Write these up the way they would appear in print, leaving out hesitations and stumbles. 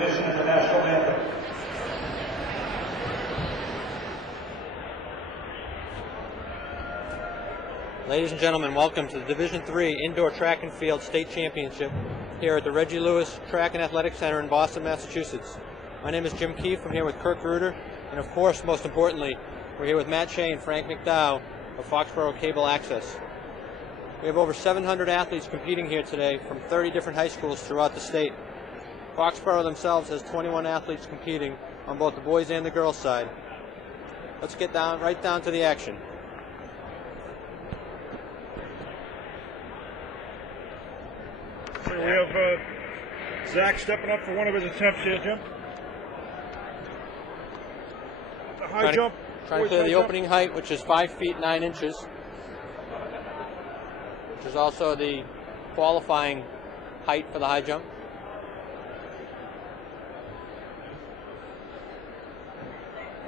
recognition of the national anthem. Ladies and gentlemen, welcome to the Division III Indoor Track and Field State Championship here at the Reggie Lewis Track and Athletic Center in Boston, Massachusetts. My name is Jim Keefe. I'm here with Kirk Reuter, and of course, most importantly, we're here with Matt Shea and Frank McDowell of Foxborough Cable Access. We have over 700 athletes competing here today from 30 different high schools throughout the state. Foxborough themselves has 21 athletes competing on both the boys and the girls side. Let's get right down to the action. So we have Zach stepping up for one of his attempts here, Jim. The high jump. Trying to clear the opening height, which is 5 feet 9 inches, which is also the qualifying height for the high jump.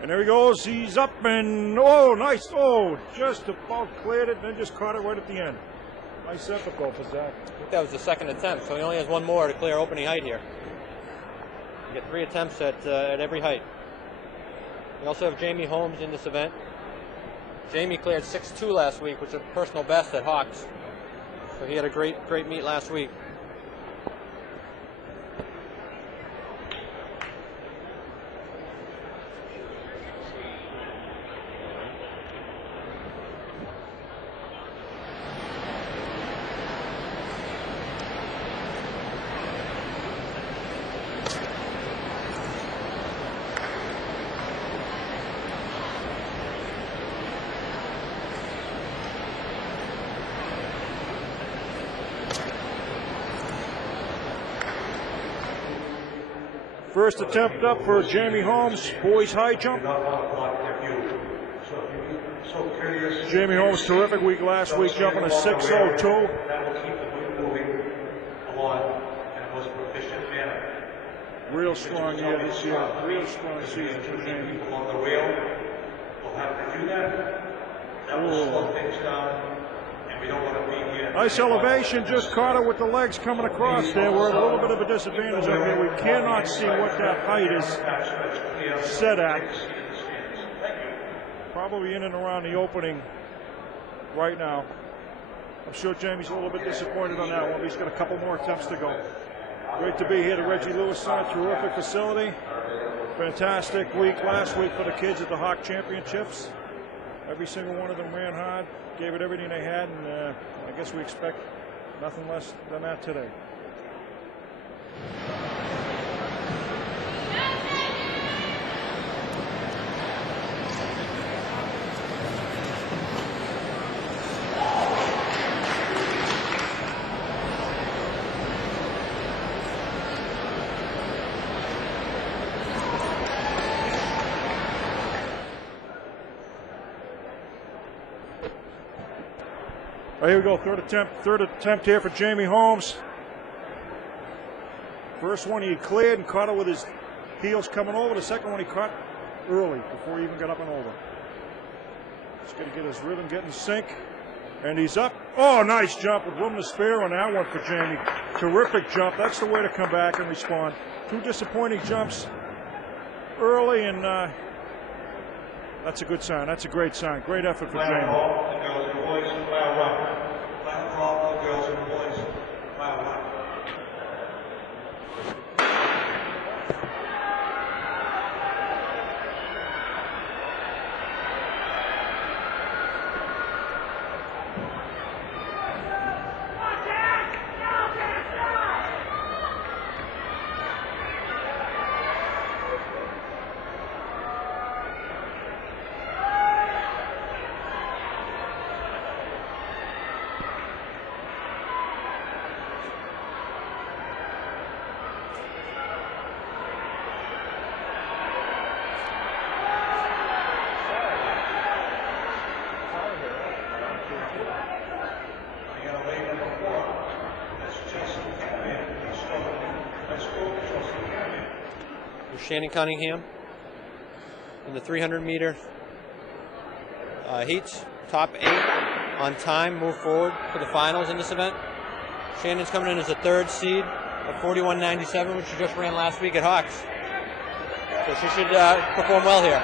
And there he goes. He's up and, oh, nice. Oh, just about cleared it and then just caught it right at the end. Nice effort goal for Zach. I think that was the second attempt, so he only has one more to clear opening height here. You get 3 attempts at every height. We also have Jamie Holmes in this event. Jamie cleared 6.2 last week, which is a personal best at Hawks. So he had a great meet last week. First attempt up for Jamie Holmes, boys high jump. Jamie Holmes, terrific week last week, jumping a 6.02. Real strong year this year, real strong season for Jamie. Nice elevation, just caught it with the legs coming across there. We're at a little bit of a disadvantage up here. We cannot see what that height is set at. Probably in and around the opening right now. I'm sure Jamie's a little bit disappointed on that one. He's got a couple more attempts to go. Great to be here at the Reggie Lewis Center. Terrific facility. Fantastic week last week for the kids at the Hawk Championships. Every single one of them ran hard, gave it everything they had, and I guess we expect nothing less than that today. Oh, here we go, third attempt here for Jamie Holmes. First one he cleared and caught it with his heels coming over. The second one he caught early before he even got up and over. Just got to get his rhythm, get in sync. And he's up. Oh, nice jump with room to spare on that one for Jamie. Terrific jump. That's the way to come back and respond. 2 disappointing jumps early, and that's a good sign. That's a great sign. Great effort for Jamie. Shannon Cunningham in the 300-meter heats, top 8 on time, move forward to the finals in this event. Shannon's coming in as a 3rd seed. of 41.97, which she just ran last week at Hawks. So she should perform well here.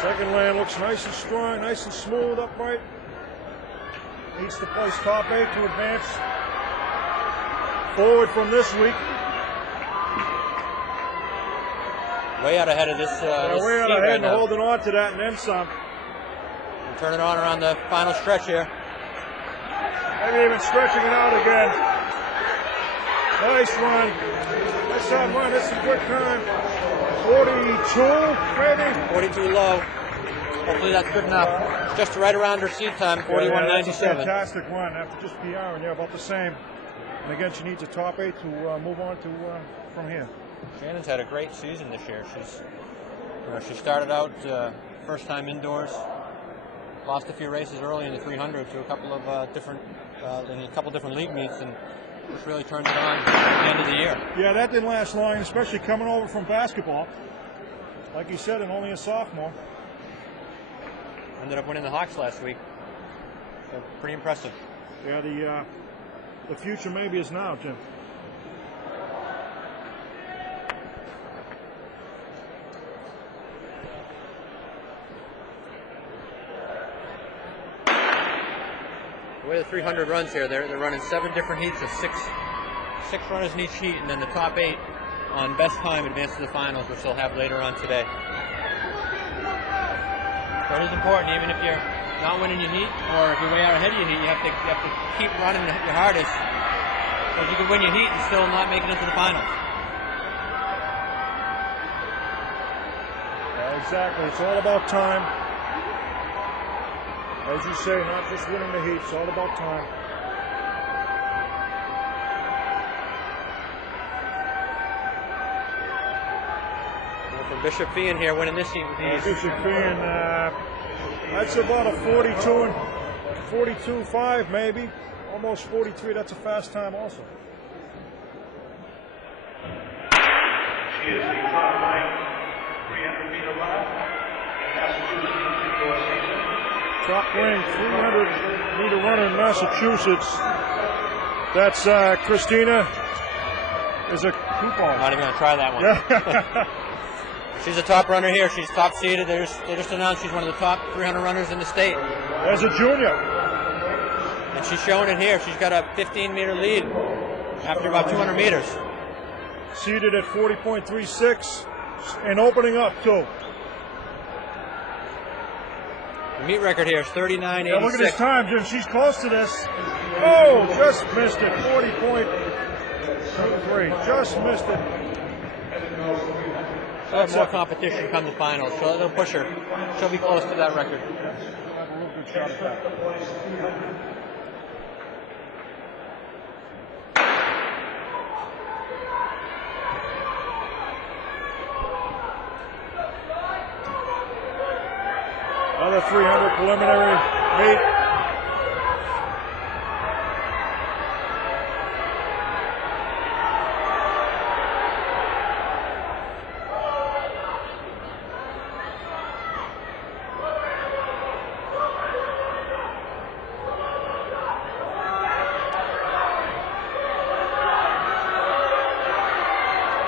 Second land looks nice and strong, nice and smooth, upright. Needs to place top 8 to advance forward from this week. Way out ahead of this. Way out ahead and holding on to that and then some. And turning on around the final stretch here. Maybe even stretching it out again. Nice run. Nice hard run. That's a good time. 42, maybe? 42 low. Hopefully that's good enough. Just right around her seed time, 41.97. That's a fantastic run after just PRing. Yeah, about the same. And again, she needs a top 8 to move on to from here. Shannon's had a great season this year. She started out first time indoors, lost a few races early in the 300 to a couple of different league meets, and just really turned it on at the end of the year. Yeah, that didn't last long, especially coming over from basketball. Like you said, and only a sophomore. Ended up winning the Hawks last week. So pretty impressive. Yeah, the future maybe is now, Jim. The way the 300 runs here, they're running 7 different heats of six runners in each heat, and then the top 8 on best time advance to the finals, which they'll have later on today. So it is important, even if you're not winning your heat, or if you're way out ahead of your heat, you have to keep running your hardest, because you can win your heat and still not make it into the finals. Yeah, exactly. It's all about time. As you say, not just winning the heat. It's all about time. From Bishop Feehan here winning this heat with these. Bishop Feehan, that's about a 42.5 maybe, almost 43. That's a fast time also. She is the top-ranked 300-meter runner in Massachusetts. Top-ranked 300-meter runner in Massachusetts. That's Christina. Is a coupon. Not even going to try that one. She's a top runner here. She's top seeded. They just announced she's one of the top 300 runners in the state. As a junior. And she's showing it here. She's got a 15-meter lead after about 200 meters. Seeded at 40.36 and opening up too. The meet record here is 39.86. Yeah, look at this time, Jim. She's close to this. Oh, just missed it. 40.23. Just missed it. She'll have more competition come the finals, so they'll push her. She'll be close to that record. Another 300 preliminary meet.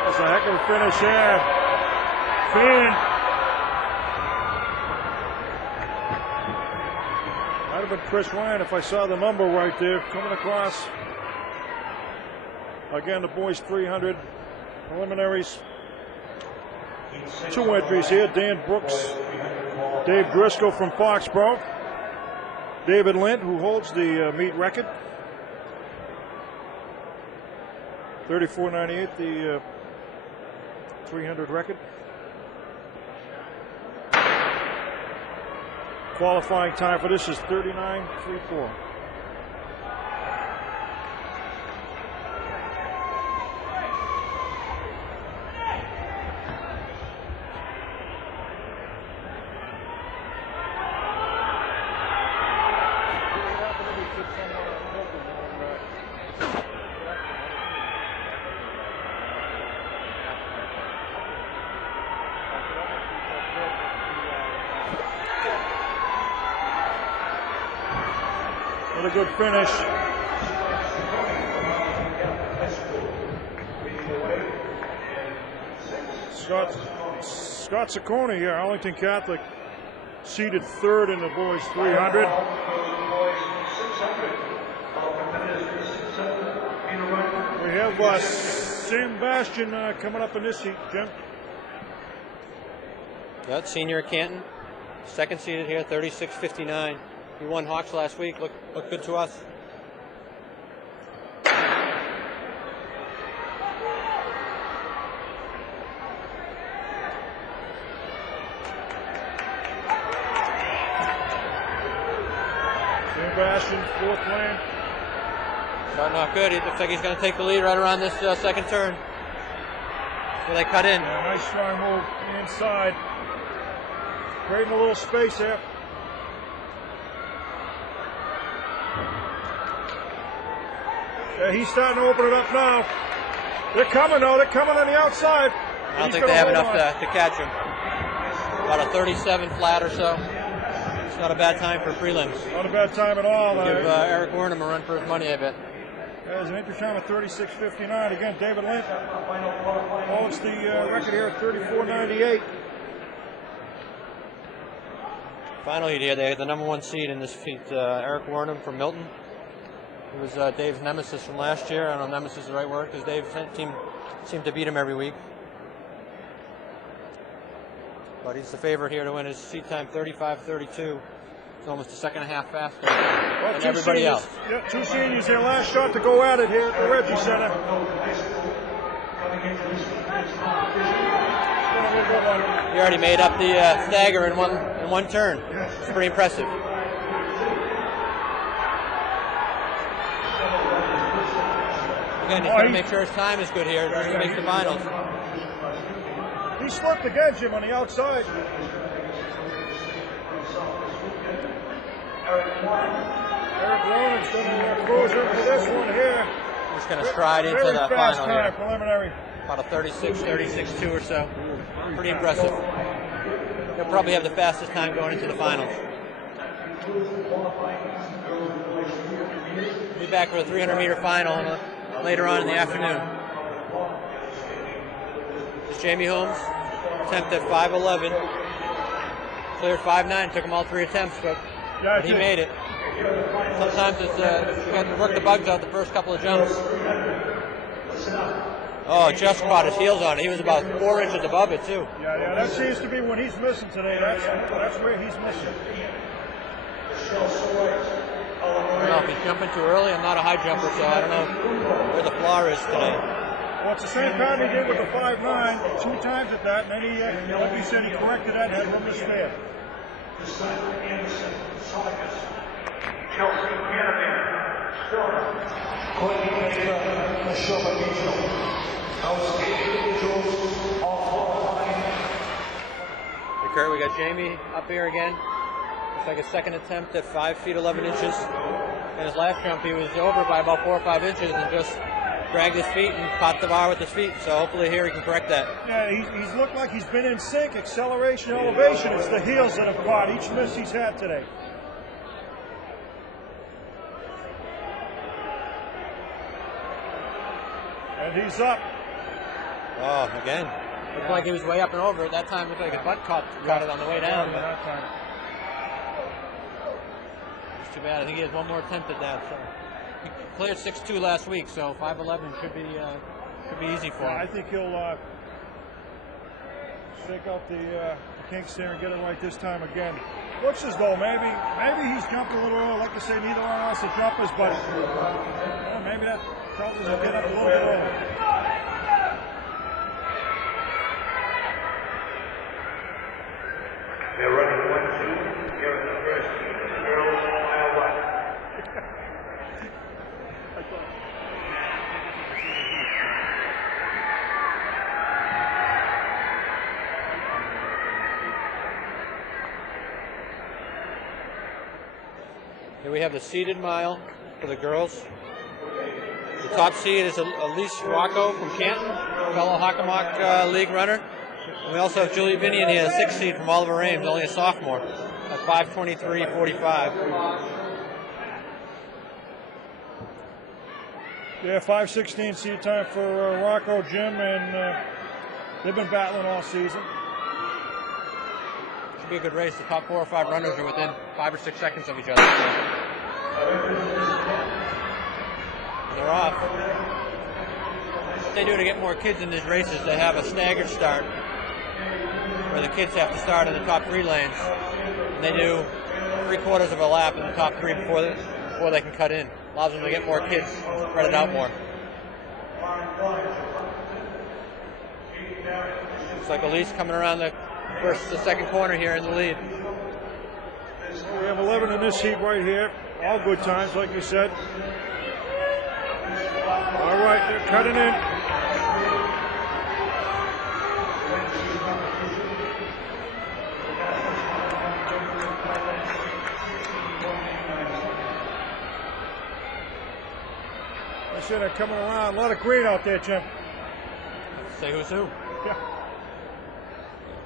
That's a heck of a finish here. Finn. Might have been Chris Ryan if I saw the number right there coming across. Again, the boys 300 preliminaries. 2 entries here. Dan Brooks, Dave Driscoll from Foxborough, David Lind, who holds the meet record. 34.98, the 300 record. Qualifying time for this is 39.34. What a good finish. Scott Ciccone here, Arlington Catholic, seeded third in the boys 300. We have Sam Bastian coming up in this heat, Jim. That senior at Canton, second seeded here, 36.59. He won Hawks last week. Looked good to us. Bastion, fourth lane. Starting off good. It looks like he's going to take the lead right around this second turn. So they cut in. Yeah, nice strong move inside. Creating a little space there. Yeah, he's starting to open it up now. They're coming though. They're coming on the outside. I don't think they have enough to catch him. About a 37 flat or so. It's not a bad time for prelims. Not a bad time at all. Give Eric Wernham a run for his money, I bet. There's an entry time of 36.59. Again, David Link holds the record here at 34.98. Final heat here. They had the number one seed in this heat, Eric Wernham from Milton. He was Dave's nemesis from last year. I don't know if nemesis is the right word because Dave's team seemed to beat him every week. But he's the favorite here to win his seat time, 35.32. It's almost a second and a half faster than everybody else. Yeah, two seniors, their last shot to go at it here at the Reggie Center. He already made up the stagger in one turn. It's pretty impressive. Again, he's going to make sure his time is good here to make the finals. He slipped again, Jim, on the outside. Eric Warren's going to close into this one here. He's going to stride into the final here. Preliminary. About a 36.2 or so. Pretty impressive. He'll probably have the fastest time going into the finals. Be back for the 300-meter final later on in the afternoon. This is Jamie Holmes, attempt at 5.11. Cleared 5.9, took him all three attempts, but he made it. Sometimes it's you have to work the bugs out the first couple of jumps. Oh, just caught his heels on it. He was about 4 inches above it, too. Yeah, that seems to be when he's missing today. That's where he's missing. I don't know if he's jumping too early. I'm not a high jumper, so I don't know where the flaw is today. Well, it's the same pattern he did with the 5.9, 2 times at that, and then he, like you said, he corrected that and had room to spare. Hey, Kurt, we got Jamie up here again. Looks like a second attempt at 5 feet 11 inches. And his last jump, he was over by about 4 or 5 inches and just dragged his feet and caught the bar with his feet. So hopefully here he can correct that. Yeah, he's looked like he's been in sync, acceleration, elevation. It's the heels that have caught each miss he's had today. And he's up. Oh, again. Looked like he was way up and over. At that time, looked like his butt caught it on the way down. But it's too bad. I think he has one more attempt at that. So he cleared 6.2 last week, so 5.11 should be easy for him. I think he'll shake out the kinks there and get it right this time again. Looks as though maybe he's jumped a little early. Like I say, neither one of us are jumpers, but maybe that tells us to get up a little bit early. They're running 1-2 here in the first heat. The girls mile wide. Here we have the seeded mile for the girls. The top seed is Elise Rocco from Canton, fellow Hockomock League runner. And we also have Julie Vinny in here, 6th seed from Oliver Ames, only a sophomore, at 5:23.45. Yeah, 5:16 seed time for Rocco, Jim, and They've been battling all season. Should be a good race. The top 4 or 5 runners are within 5 or 6 seconds of each other. And they're off. What they do to get more kids in these races, they have a staggered start where the kids have to start in the top 3 lanes. And they do 3/4 of a lap in the top 3 before they can cut in. Allows them to get more kids and spread it out more. Looks like Elise coming around the second corner here in the lead. We have 11 in this heat right here. All good times, like you said. All right, they're cutting in. I see they're coming around. A lot of green out there, Jim. Say who's who. Yeah.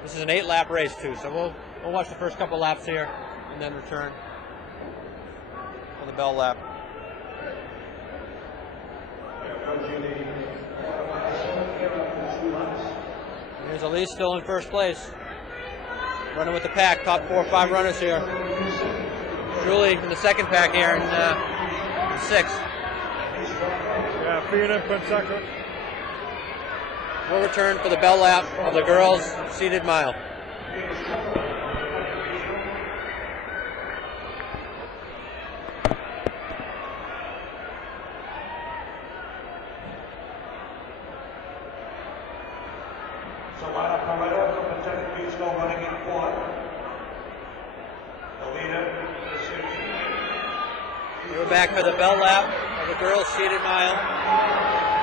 This is an 8-lap race too, so we'll watch the first couple laps here and then return for the bell lap. Here's Elise still in first place, running with the pack. Top 4 or 5 runners here. Julie in the second pack here in 6th. Yeah, Fiona and Pensacola. We'll return for the bell lap of the girls' seated mile. So Juana Palmetto from the second beat still running in 4th. The leader is 6. We're back for the bell lap of the girls' seated mile.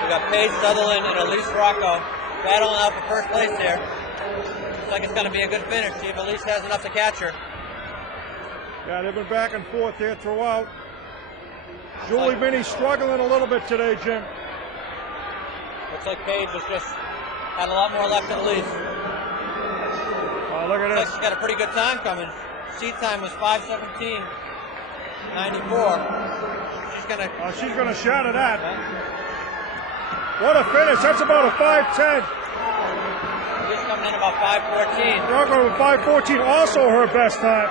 We got Paige Sutherland and Elise Rocco battling out for first place there. Looks like it's going to be a good finish. See if Elise has enough to catch her. Yeah, they've been back and forth there throughout. Julie Binney struggling a little bit today, Jim. Looks like Paige has just had a lot more left than Elise. Oh, look at Looks like this. she's got a pretty good time coming. Seat time was 5:17.94. She's gonna shatter that. What a finish! That's about a 5:10. Elise coming in about 5:14. Rocco with 5:14, also her best time.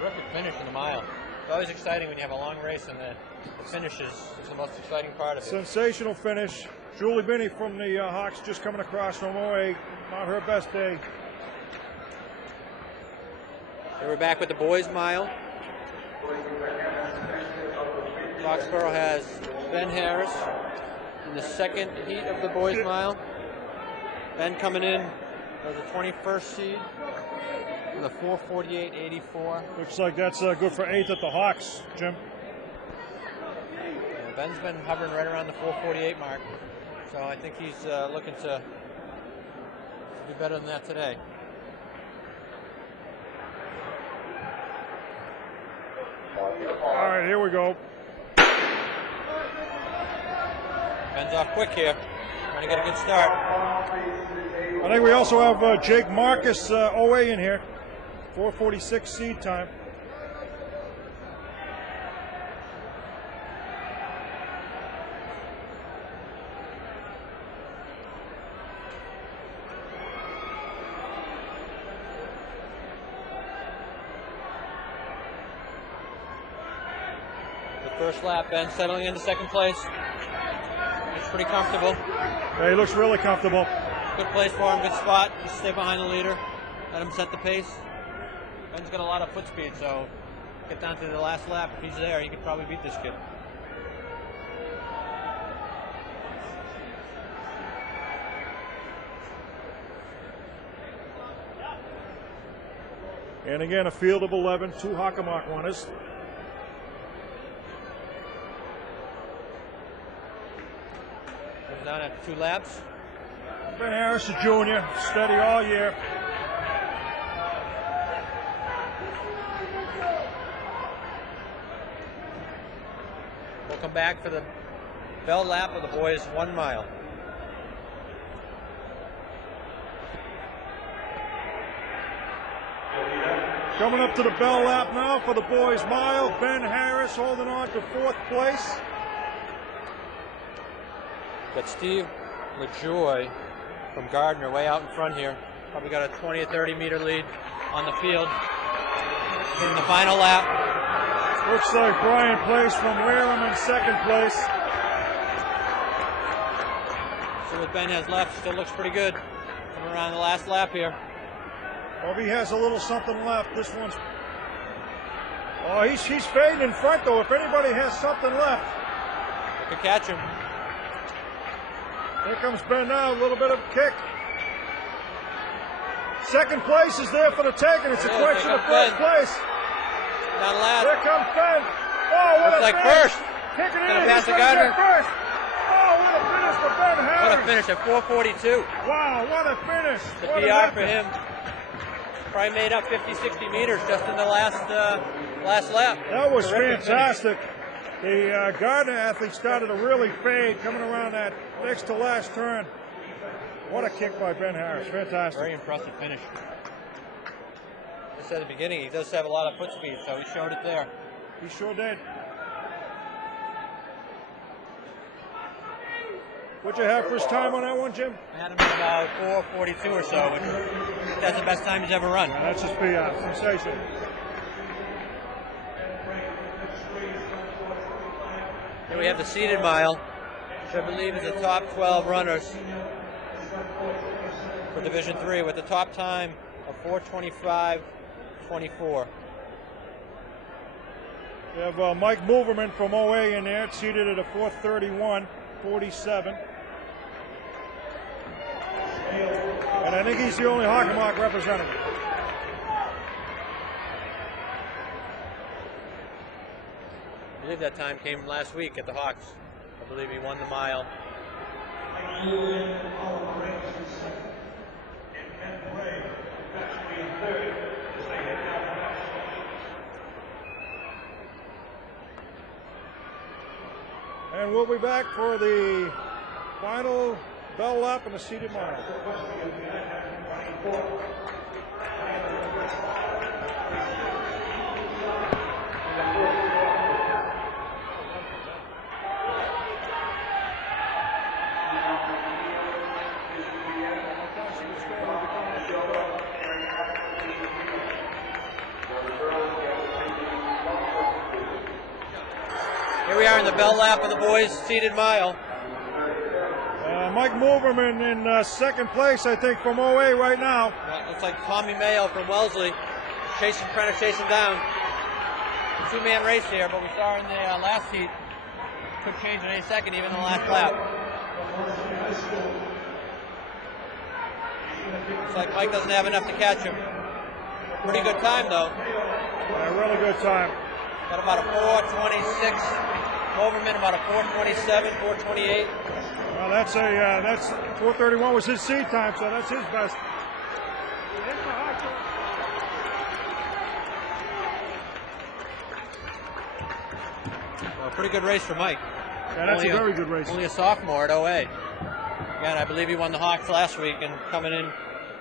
Terrific finish in the mile. It's always exciting when you have a long race and the finish is the most exciting part of it. Sensational finish. Julie Binney from the Hawks just coming across from OA. Not her best day. So we're back with the boys' mile. Foxborough has Ben Harris in the second heat of the boys' mile. Ben coming in as the 21st seed with a 4:48.84. Looks like that's good for 8th at the Hawks, Jim. Yeah, Ben's been hovering right around the 4:48 mark, so I think he's looking to do better than that today. All right, here we go. Ben's off quick here, trying to get a good start. I think we also have Jake Marcus OA in here. 4:46 seed time. First lap, Ben settling into second place. Looks pretty comfortable. Yeah, he looks really comfortable. Good place for him, good spot. Just stay behind the leader. Let him set the pace. Ben's got a lot of foot speed, so get down to the last lap. If he's there, he could probably beat this kid. And again, a field of 11, 2 Hockomock runners. Goes down after 2 laps. Ben Harris, a junior, steady all year. We'll come back for the bell lap of the boys' 1 mile. Coming up to the bell lap now for the boys' mile. Ben Harris holding on to 4th place. Got Steve LaJoy from Gardner way out in front here. Probably got a 20 or 30 meter lead on the field. In the final lap. Looks like Brian Place from Wareham in 2nd place. See what Ben has left. Still looks pretty good. Coming around the last lap here. Well, he has a little something left. This one's. Oh, he's fading in front though. If anybody has something left. Could catch him. Here comes Ben now. A little bit of a kick. 2nd place is there for the taking. It's a question of 1st place. Not allowed. Here comes Ben. Oh, what looks a like finish. first. Kicking it Gonna in. pass He's the Gardner. first. Oh, what a finish for Ben Harris. What a finish at 4:42. Wow, what a finish. The What an PR for effort. him. Probably made up 50, 60 meters just in the last lap. That was Terrific fantastic. The Gardner athlete started to really fade coming around that next to last turn. What a kick by Ben Harris. Fantastic. Very impressive finish. Just at the beginning, he does have a lot of foot speed, so he showed it there. He sure did. What'd you have for his time on that one, Jim? I had him at about 4:42 or so, which that's the best time he's ever run. That's his PR. Sensational. Here we have the seeded mile, which I believe is the top 12 runners for Division 3 with the top time of 4:25.24. We have Mike Moverman from OA in there, seated at a 4:31.47. And I think he's the only Hockomock representative. I believe that time came last week at the Hawks. I believe he won the mile. And we'll be back for the final bell lap and the seated mile. Here we are in the bell lap of the boys' seated mile. Mike Moverman in 2nd place, I think, from OA right now. Looks like Tommy Mayo from Wellesley trying to chase him down. Two-man race here, but we saw in the last heat. Could change at any second, even in the last lap. Looks like Mike doesn't have enough to catch him. Pretty good time, though. A really good time. Got about a 4:26. Overman about a 4:27, 4:28. Well, that's 4:31 was his seed time, so that's his best. Well, pretty good race for Mike. Yeah, that's a very good race. Only a sophomore at OA. Again, I believe he won the Hawks last week and coming in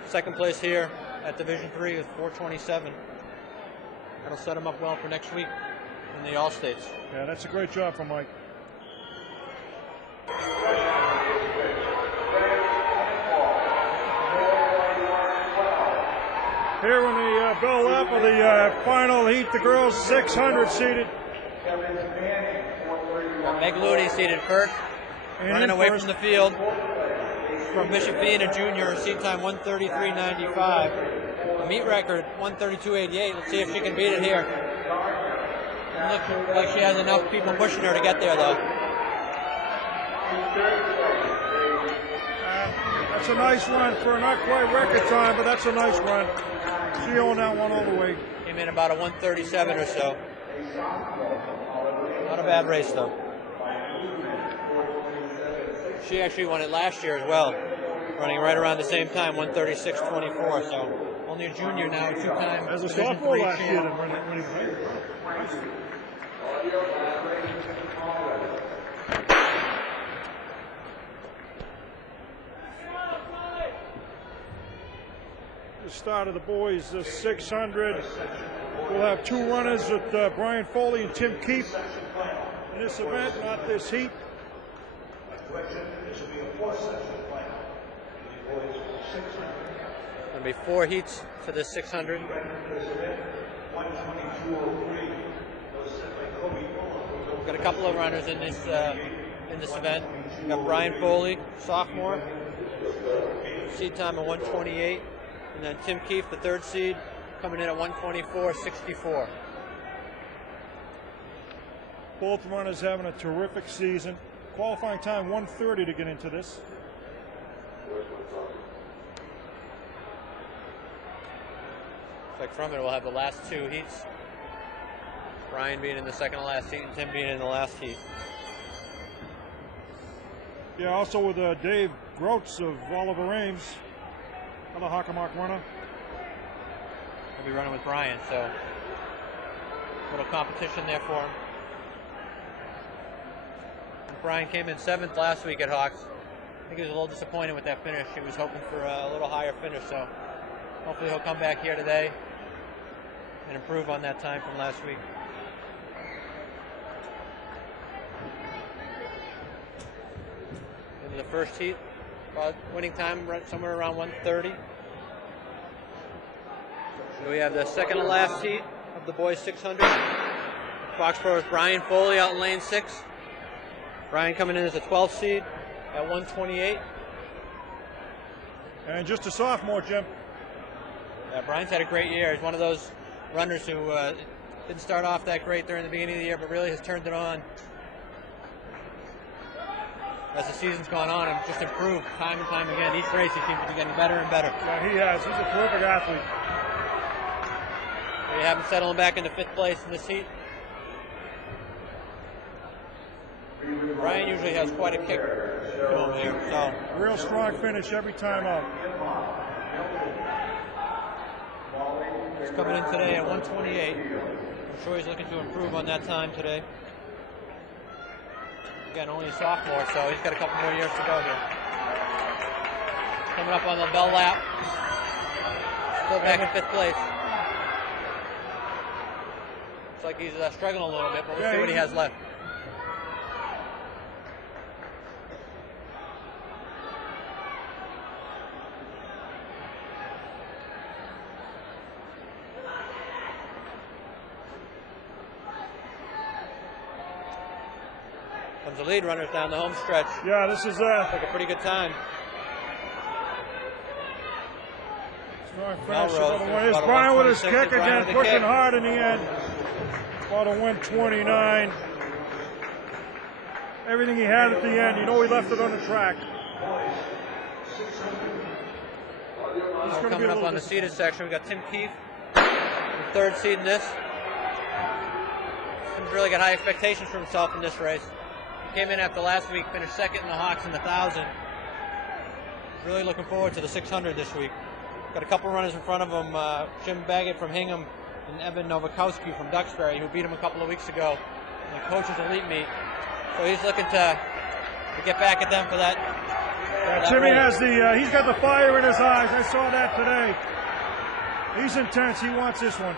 2nd place here at Division 3 with 4:27. That'll set him up well for next week in the All-States. Yeah, that's a great job from Mike. Here in the bell lap of the final heat, the girls 600 seated. Meg Looney seated first, running away from the field. From Bishop Bean, a junior, seat time 1:33.95. The meet record 1:32.88. Let's see if she can beat it here. Doesn't look like she has enough people pushing her to get there, though. That's a nice run for not quite record time, but that's a nice run. She owned that one all the way. Came in about a 1:37 or so. Not a bad race, though. She actually won it last year as well, running right around the same time, 1:36.24. So only a junior now, two-time As a Division sophomore 3 last year, champ. when he played. start of the boys 600. We'll have two runners with Brian Foley and Tim Keefe in this event, not this heat. This will be a four-section final. The boys 600. Going to be 4 heats for this 600. 122.03. Was set by Kobe Fuller. We've got a couple of runners in this event. We've got Brian Foley, sophomore, seed time of 128, and then Tim Keefe, the 3rd seed, coming in at 124.64. Both runners having a terrific season. Qualifying time 1:30 to get into this. Looks like from it we'll have the last 2 heats. Brian being in the second to last heat and Tim being in the last heat. Yeah, also with Dave Groats of Oliver Ames, another Hockomock runner. He'll be running with Brian, so a little competition there for him. Brian came in 7th last week at Hawks. I think he was a little disappointed with that finish. He was hoping for a little higher finish, so hopefully he'll come back here today and improve on that time from last week. Into the first heat, winning time somewhere around 1:30. So we have the second to last heat of the boys 600. Foxborough's Brian Foley out in lane 6. Brian coming in as a 12th seed at 128. And just a sophomore, Jim. Yeah, Brian's had a great year. He's one of those runners who didn't start off that great during the beginning of the year, but really has turned it on as the season's gone on and just improved time and time again. Each race he seems to be getting better and better. Yeah, he has. He's a terrific athlete. We have him settling back into 5th place in this heat. Brian usually has quite a kick to him here, so real strong finish every time out. he's coming in today at 128. I'm sure he's looking to improve on that time today. Again, only a sophomore, so he's got a couple more years to go here. Coming up on the bell lap. Still back in 5th place. Looks like he's struggling a little bit, but we'll see what he has left. Comes the lead runners down the home stretch. Yeah, this is Like a pretty good time. strong finish. Melrose, Here's about a Brian with his 126 kick is Brian again, with the pushing kick. hard in the end. About a 129. Everything he had at the end, you know he left it on the track. He's gonna be Coming a up little on the seated section, we got Tim Keefe, the 3rd seed in this. Tim's really got high expectations for himself in this race. He came in after last week, finished 2nd in the Hawks in the 1,000. Really looking forward to the 600 this week. Got a couple runners in front of him, Jim Baggett from Hingham and Evan Novakowski from Duxbury, who beat him a couple of weeks ago in the Coaches Elite Meet. So he's looking to get back at them for that. Jimmy has he's got the fire in his eyes. I saw that today. He's intense. He wants this one.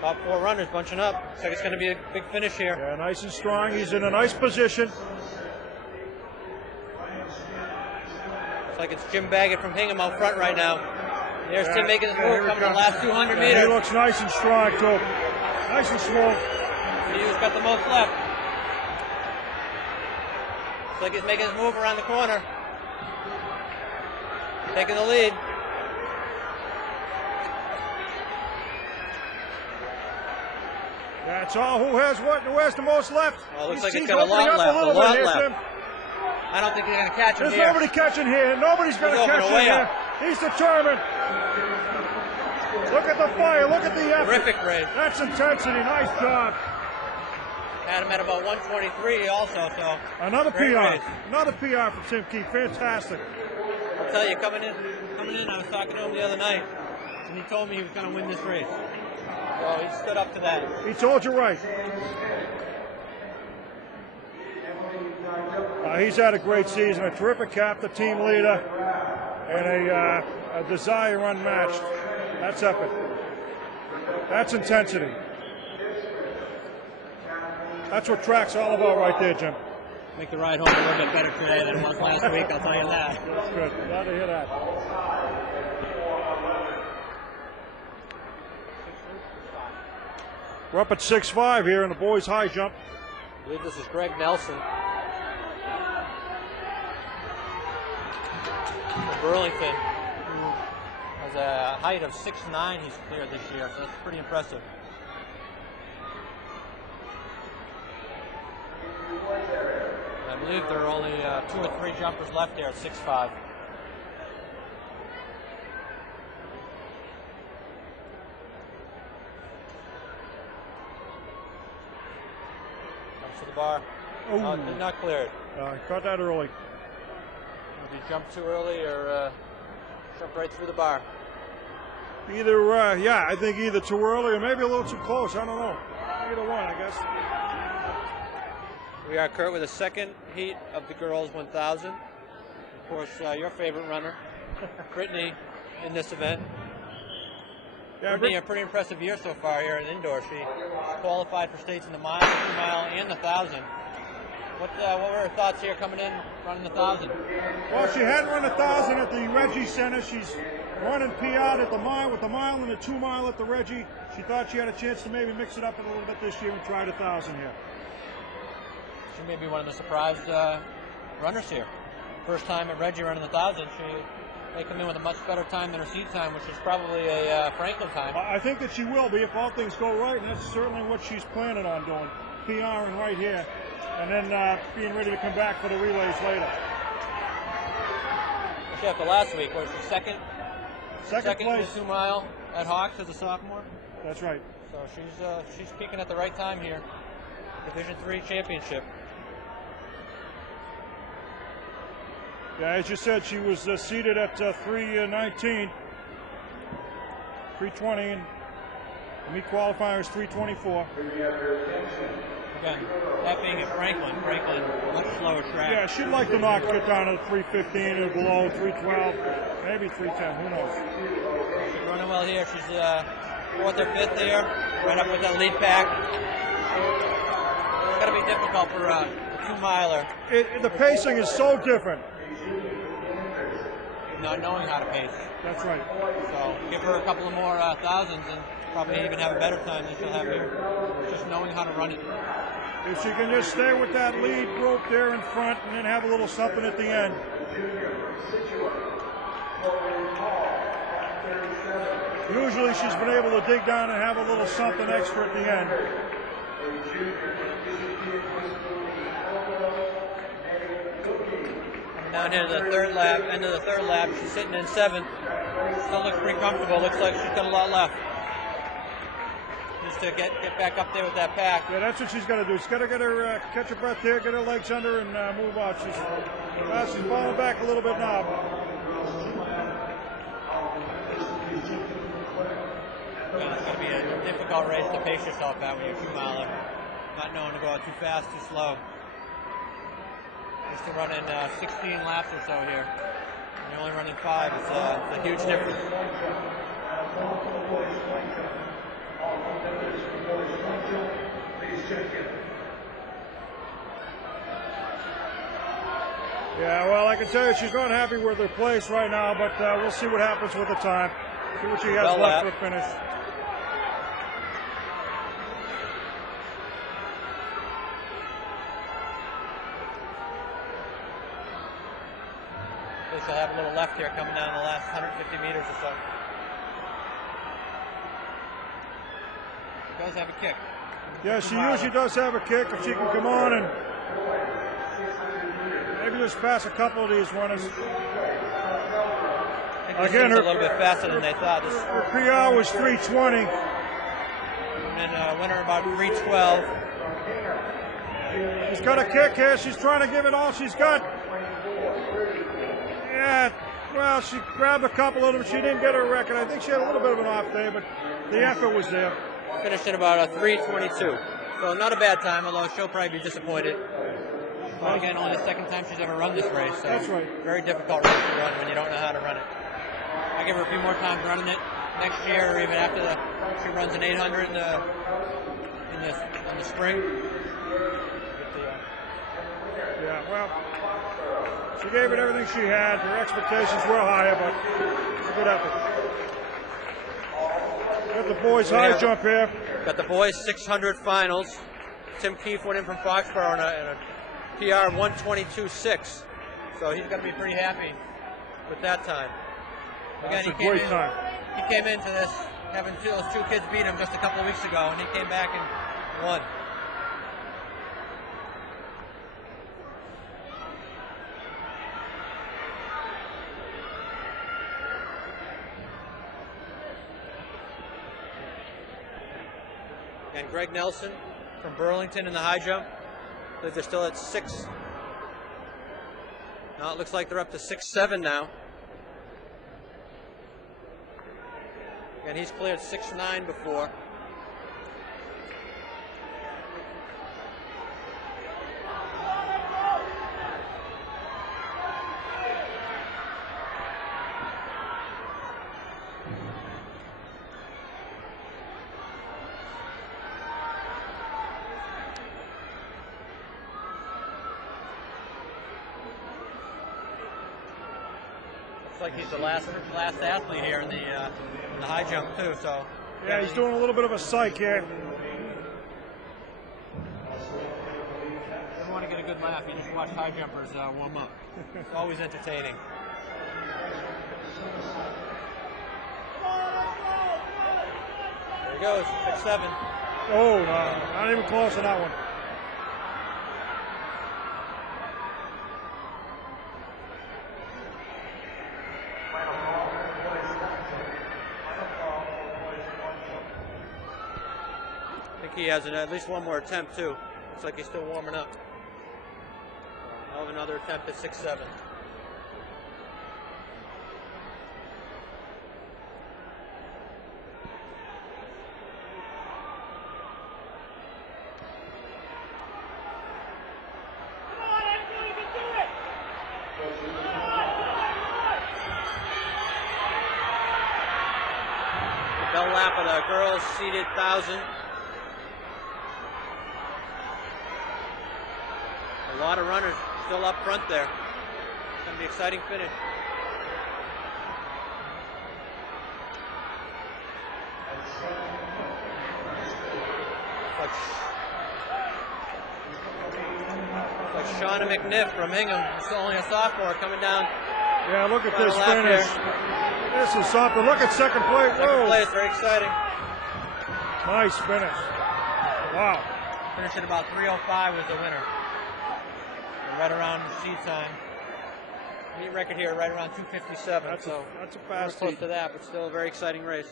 Top 4 runners bunching up. Looks like it's going to be a big finish here. Yeah, nice and strong. He's in a nice position. Looks like it's Jim Baggett from Hingham out front right now. There's Tim making his move coming the last 200 Yeah, meters. he looks nice and strong, too. Nice and small. He's got the most left. Looks like he's making his move around the corner. Taking the lead. That's all. Who has what? Who has the most left? Well, it looks like He's it's got a opening lot up left. little A lot bit. left. Here's him. I don't think he's going to catch him There's here. nobody catching here. Nobody's going to He's catch opening him way here. up. He's determined. Look at the fire. Look at the effort. Terrific race. That's intensity. Nice job. Had him at about 123 also, so. Another great PR. race. Another PR from Tim Keefe. Fantastic. I'll tell you, coming in, I was talking to him the other night, and he told me he was going to win this race. Well, he stood up to that. He told you right. He's had a great season, a terrific captain, team leader, and a desire unmatched. That's epic. That's intensity. That's what track's all about right there, Jim. Make the ride home a little bit better today than it was last week, I'll tell you that. That's good. Glad to hear that. We're up at 6'5" here in the boys' high jump. I believe this is Greg Nelson from Burlington, who has a height of 6'9" he's cleared this year, so that's pretty impressive. I believe there are only 2 or 3 jumpers left there at 6'5". Comes to the bar. Oh, did not clear it. Caught that early. Did he jump too early or jump right through the bar? Either, I think either too early or maybe a little too close. I don't know. Either one, I guess. We are, Kurt, with the second heat of the girls 1,000. Of course, your favorite runner, Brittany, in this event. Yeah, Brittany, a pretty impressive year so far here in indoor. She qualified for states in the mile, 2 mile, and the 1,000. What were her thoughts here coming in, running the 1,000? Well, she hadn't run 1,000 at the Reggie Center. She's running PR at the mile, with the mile and the 2 mile at the Reggie. She thought she had a chance to maybe mix it up a little bit this year and try 1,000 here. She may be one of the surprised runners here. First time at Reggie running the 1,000, she may come in with a much better time than her seed time, which is probably a Franklin time. I think that she will be if all things go right, and that's certainly what she's planning on doing. PRing right here, and then being ready to come back for the relays later. She after last week, was she second? Second place. In the 2 mile at Hawks as a sophomore. That's right. So she's peaking at the right time here. Division III championship. Yeah, as you said, she was seated at 319, 320, and the meet qualifier is 324. Again, that being at Franklin, much slower track. Yeah, she'd like to get down to 315 or below, 312, maybe 310, who knows. She's running well here. She's 4th or 5th there, right up with that lead pack. It's going to be difficult for a 2-miler. The pacing is so different. Not knowing how to pace. That's right. So give her a couple of more 1,000s and probably even have a better time than she'll have here. Just knowing how to run it. If she can just stay with that lead group there in front and then have a little something at the end. Usually she's been able to dig down and have a little something extra at the end. Down here to the third lap, end of the third lap, she's sitting in 7th. Still looks pretty comfortable. Looks like she's got a lot left. Just to get back up there with that pack. Yeah, that's what she's got to do. She's got to get her catch her breath there, get her legs under, and move out. She's falling back a little bit now. Well, it's going to be a difficult race to pace yourself at when you're 2-miler. Not knowing to go out too fast, too slow. Used to running 16 laps or so here. You're only running 5. It's a huge difference. Yeah, well, I can tell you she's not happy with her place right now, but we'll see what happens with the time. See what she has left for a finish. She'll have a little left here coming down the last 150 meters or so. She does have a kick. Yeah, she usually does have a kick if she can come on and maybe just pass a couple of these runners. Again, a little bit faster than they thought. Her PR was 320. And then winner about 312. She's got a kick here. She's trying to give it all she's got. Yeah, well, she grabbed a couple of them. She didn't get her record. I think she had a little bit of an off day, but the effort was there. Finished at about a 3:22. So not a bad time, although she'll probably be disappointed. But again, only the second time she's ever run this race. So That's right. Very difficult race to run when you don't know how to run it. I give her a few more times running it next year, or even after she runs an 800 in the spring. Yeah, well, she gave it everything she had. Her expectations were higher, but it's a good effort. Got the boys' high jump here. Got the boys' 600 finals. Tim Keefe went in from Foxborough in a PR 122.6, so he's going to be pretty happy with that time. Again, That's a great time. He came into this having those two kids beat him just a couple of weeks ago, and he came back and won. And Greg Nelson from Burlington in the high jump. I believe they're still at 6. Now it looks like they're up to 6'7" now. And he's cleared 6'9" before. Like he's the last athlete here in the high jump too. So yeah, he's doing a little bit of a psych here. If you want to get a good laugh, you just watch high jumpers warm up. It's always entertaining. There he goes, 6'7". Oh, no, not even close on that one. He has at least one more attempt too. Looks like he's still warming up. I'll have another attempt at 6'7". The bell lap of the girls seated 1,000. A lot of runners still up front there. It's going to be an exciting finish. Like Shauna McNiff from Hingham, who's only a sophomore, coming down. Yeah, look at this finish. This is something. Look at second place. Second place, very exciting. Nice finish. Wow. Finished at about 3:05 was the winner. Right around seed time. Meet record here right around 2:57. That's a fast close heat. to that, but still a very exciting race.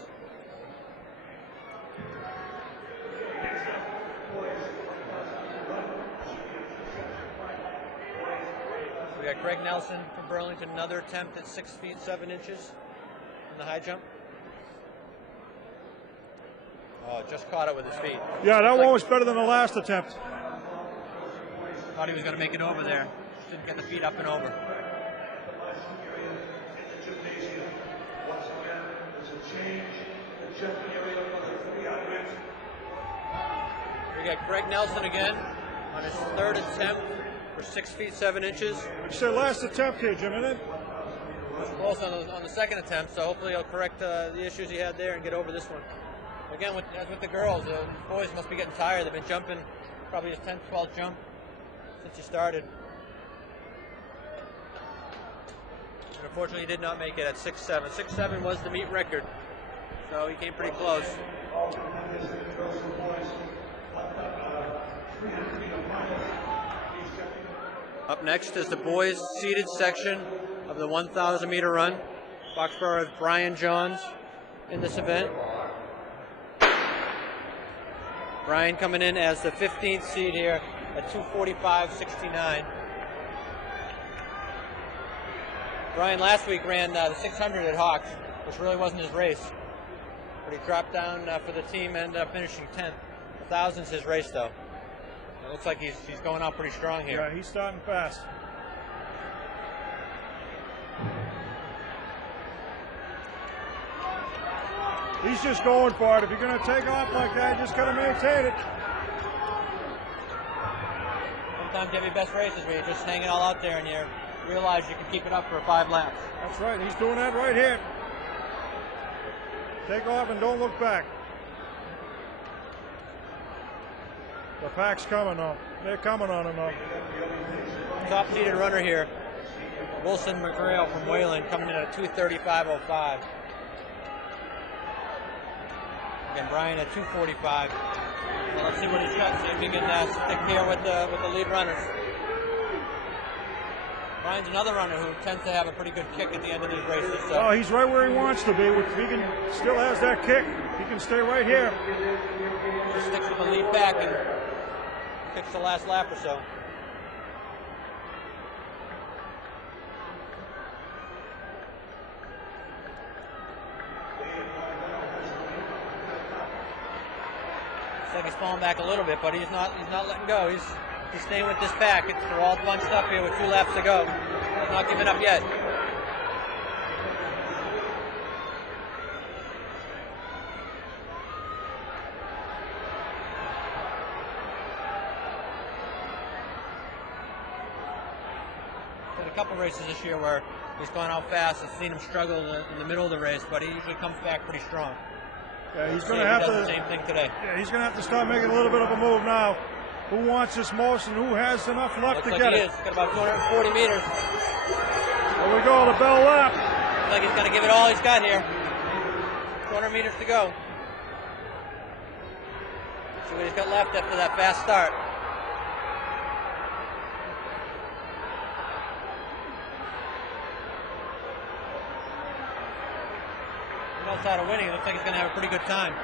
We got Greg Nelson from Burlington, another attempt at 6 feet 7 inches in the high jump. Oh, just caught it with his feet. Yeah, that one was better than the last attempt. Thought he was going to make it over there. Just didn't get the feet up and over. We got Greg Nelson again on his third attempt for 6 feet 7 inches. You said last attempt here, Jim, isn't it? Close on the second attempt, so hopefully he'll correct the issues he had there and get over this one. Again, as with the girls, the boys must be getting tired. They've been jumping probably his 10th, 12th jump since he started. And unfortunately, he did not make it at 6'7". 6'7" was the meet record, so he came pretty close. Up next is the boys' seated section of the 1,000 meter run. Foxborough has Brian Johns in this event. Brian coming in as the 15th seed here at 2:45.69. Brian last week ran the 600 at Hawks, which really wasn't his race. But he dropped down for the team and ended up finishing 10th. The 1,000's his race, though. It looks like he's going out pretty strong here. Yeah, he's starting fast. He's just going for it. If you're going to take off like that, just got to maintain it. Sometimes you have your best races where you're just hanging all out there and you realize you can keep it up for 5 laps. That's right. He's doing that right here. Take off and don't look back. The pack's coming on. They're coming on him now. Top seeded runner here, Wilson McGrail from Wayland, coming in at 2:35.05. Again, Brian at 2:45. Well, let's see what he's got. See if he can stick here with the lead runners. Brian's another runner who tends to have a pretty good kick at the end of these races. So. Oh, he's right where he wants to be. He can still has that kick. He can stay right here. Just sticks with the lead back and kicks the last lap or so. Looks like he's falling back a little bit, but he's not letting go. He's staying with this pack. They're all bunched up here with 2 laps to go. He's not giving up yet. Had a couple races this year where he's gone out fast. I've seen him struggle in the middle of the race, but he usually comes back pretty strong. Yeah, he's going to have to. The same thing today. Yeah, he's going to have to start making a little bit of a move now. Who wants this most and who has enough left to get it? He's got about 240 meters. There we go, the bell lap. Looks like he's going to give it all he's got here. 200 meters to go. See what he's got left after that fast start. Outside of winning, it looks like he's going to have a pretty good time.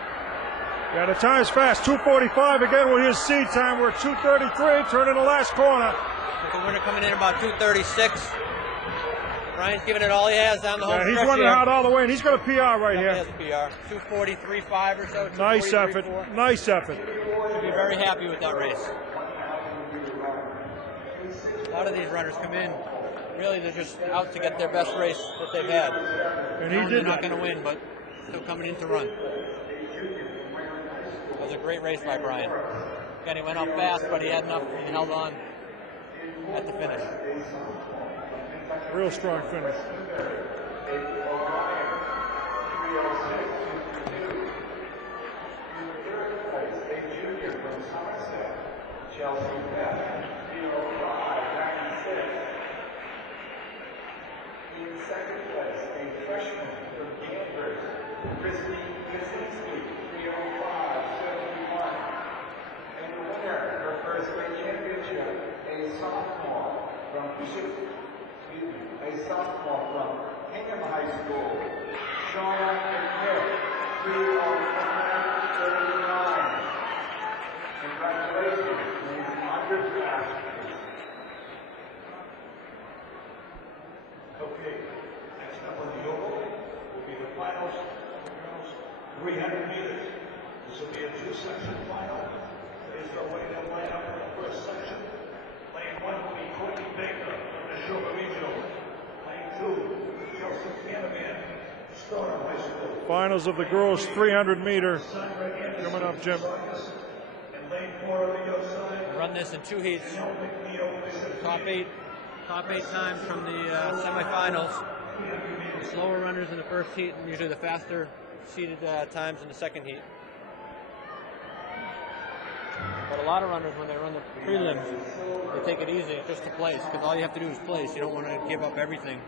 Yeah, the time's fast. 2:45 again with his seed time. We're at 2:33, turning the last corner. The winner coming in about 2:36. Brian's giving it all he has down the home stretch. He's running hard all the way, and he's got a PR right here. He has a PR. 2:43.5 or so. Nice effort. Nice effort. Should be very happy with that race. A lot of these runners come in. Really, they're just out to get their best race that they've had. And he did. They're not going to win, but still coming in to run. That was a great race by Brian. Again, he went up fast, but he had enough and held on at the finish. Real strong finish. In second place, a freshman from Danvers, Christine Kaczynski, 3:05.71. And the winner, her first state championship, a sophomore from Hingham High School, Shauna McNick, 3:05.39. Congratulations, these underclassmen. Okay, next up on the oval will be the finals, 300 meters. This will be a 2-section final. Here's the way to line up for the first section. Lane 1 will be Courtney Baker from the Sugar Regional. Lane 2, Chelsea Canavan, Stoner High School. Finals of the girls 300 meter coming up, Jim. And lane 4 on the outside. Run this in 2 heats. Top eight times from the semifinals. The slower runners in the first heat, and usually the faster seeded times in the second heat. But a lot of runners, when they run the prelims, they take it easy just to place, because all you have to do is place. You don't want to give up everything.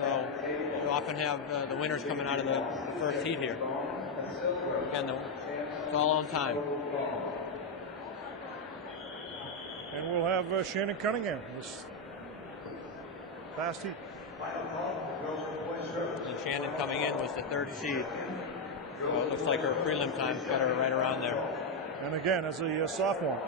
So you often have the winners coming out of the first heat here. Again, it's all on time. And we'll have Shannon Cunningham. This fast heat. And Shannon coming in was the 3rd seed. So it looks like her prelim time got her right around there. And again, as a sophomore.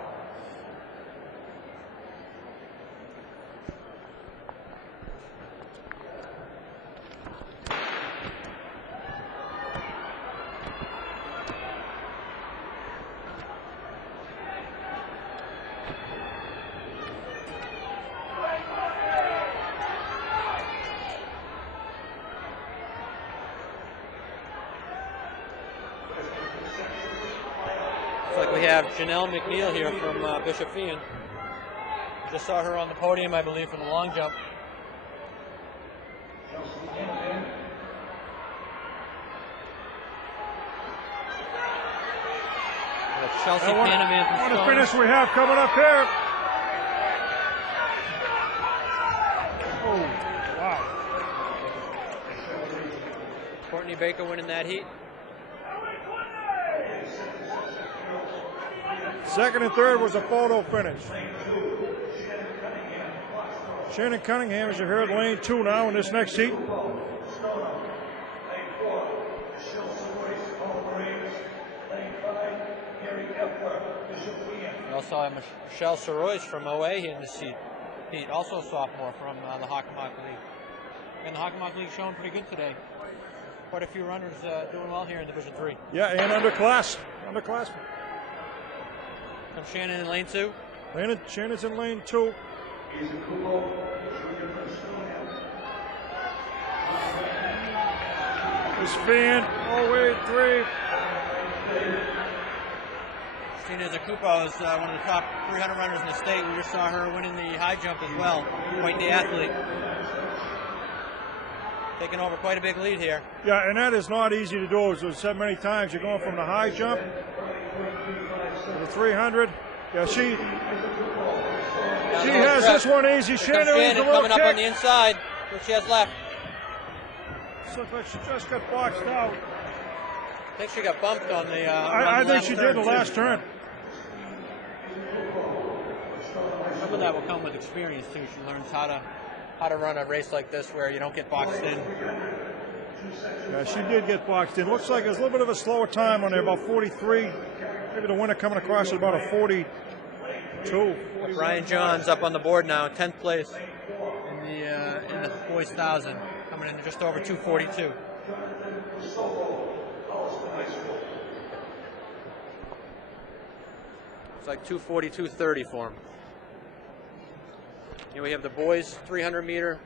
have Janelle McNeil here from Bishop Feion. Just saw her on the podium, I believe, for the long jump. Chelsea Canavan from What a Stone. finish we have coming up here. Oh, wow. Courtney Baker winning that heat. Second and third was a photo finish. Shannon Cunningham, as you heard, lane 2 now in this next heat. We also have Michelle Sorois from OA in this heat. Also a sophomore from the Hockomock League. And the Hockomock League showing pretty good today. Quite a few runners doing well here in Division 3. Yeah, and underclassmen. From Shannon in lane 2. Shannon's in lane 2. This fan, OA 3. Christina Zakupo is one of the top 300 runners in the state. We just saw her winning the high jump as well. Quite the athlete. Taking over quite a big lead here. Yeah, and that is not easy to do. As I've said many times, you're going from the high jump to the 300. Yeah, she has this one easy. Shannon coming up on the inside. What she has left. Looks like she just got boxed out. I think she got bumped on the. I think she did the last turn. Some of that will come with experience too. She learns how to run a race like this where you don't get boxed in. Yeah, she did get boxed in. Looks like it was a little bit of a slower time on there, about 43. Maybe the winner coming across is about a 42. Brian Johns up on the board now, 10th place in the boys 1,000, coming in just over 242. It's like 242.30 for him. Here we have the boys 300-meter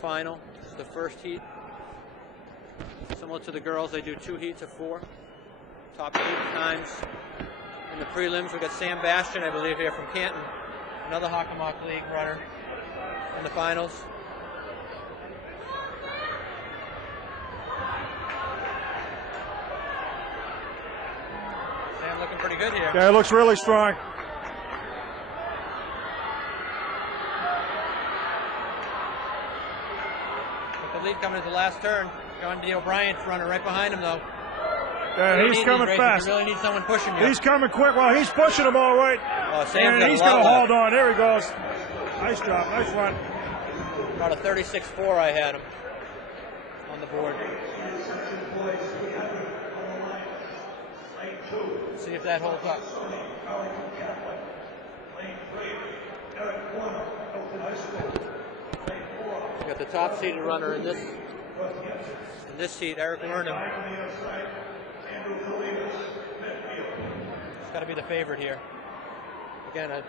final. This is the first heat. Similar to the girls, they do 2 heats of 4. Top 8 times. In the prelims, we've got Sam Bastian, I believe, here from Canton. Another Hockomock League runner in the finals. Sam looking pretty good here. Yeah, it looks really strong. With the lead coming to the last turn. John D. O'Brien's runner right behind him, though. Yeah, he's coming fast. You really need someone pushing you. He's coming quick. Well, he's pushing him all right. Oh, Sam's and he's going to hold on. There he goes. Nice job. Nice run. About a 36.4 I had him on the board. See if that holds up. We got the top seeded runner in this seat, Eric Wernham. It's got to be the favorite here. Again, a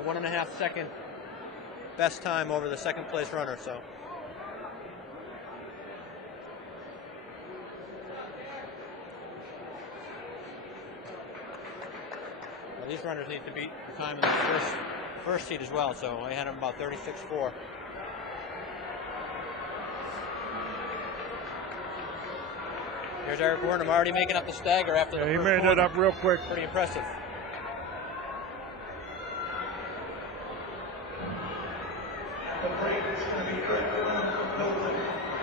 1.5 second best time over the second place runner. So. Well, these runners need to beat the time in the first heat as well. So I had them about 36.4. Here's Eric Wernham already making up the stagger after the he first made quarter. it up real quick. Pretty impressive.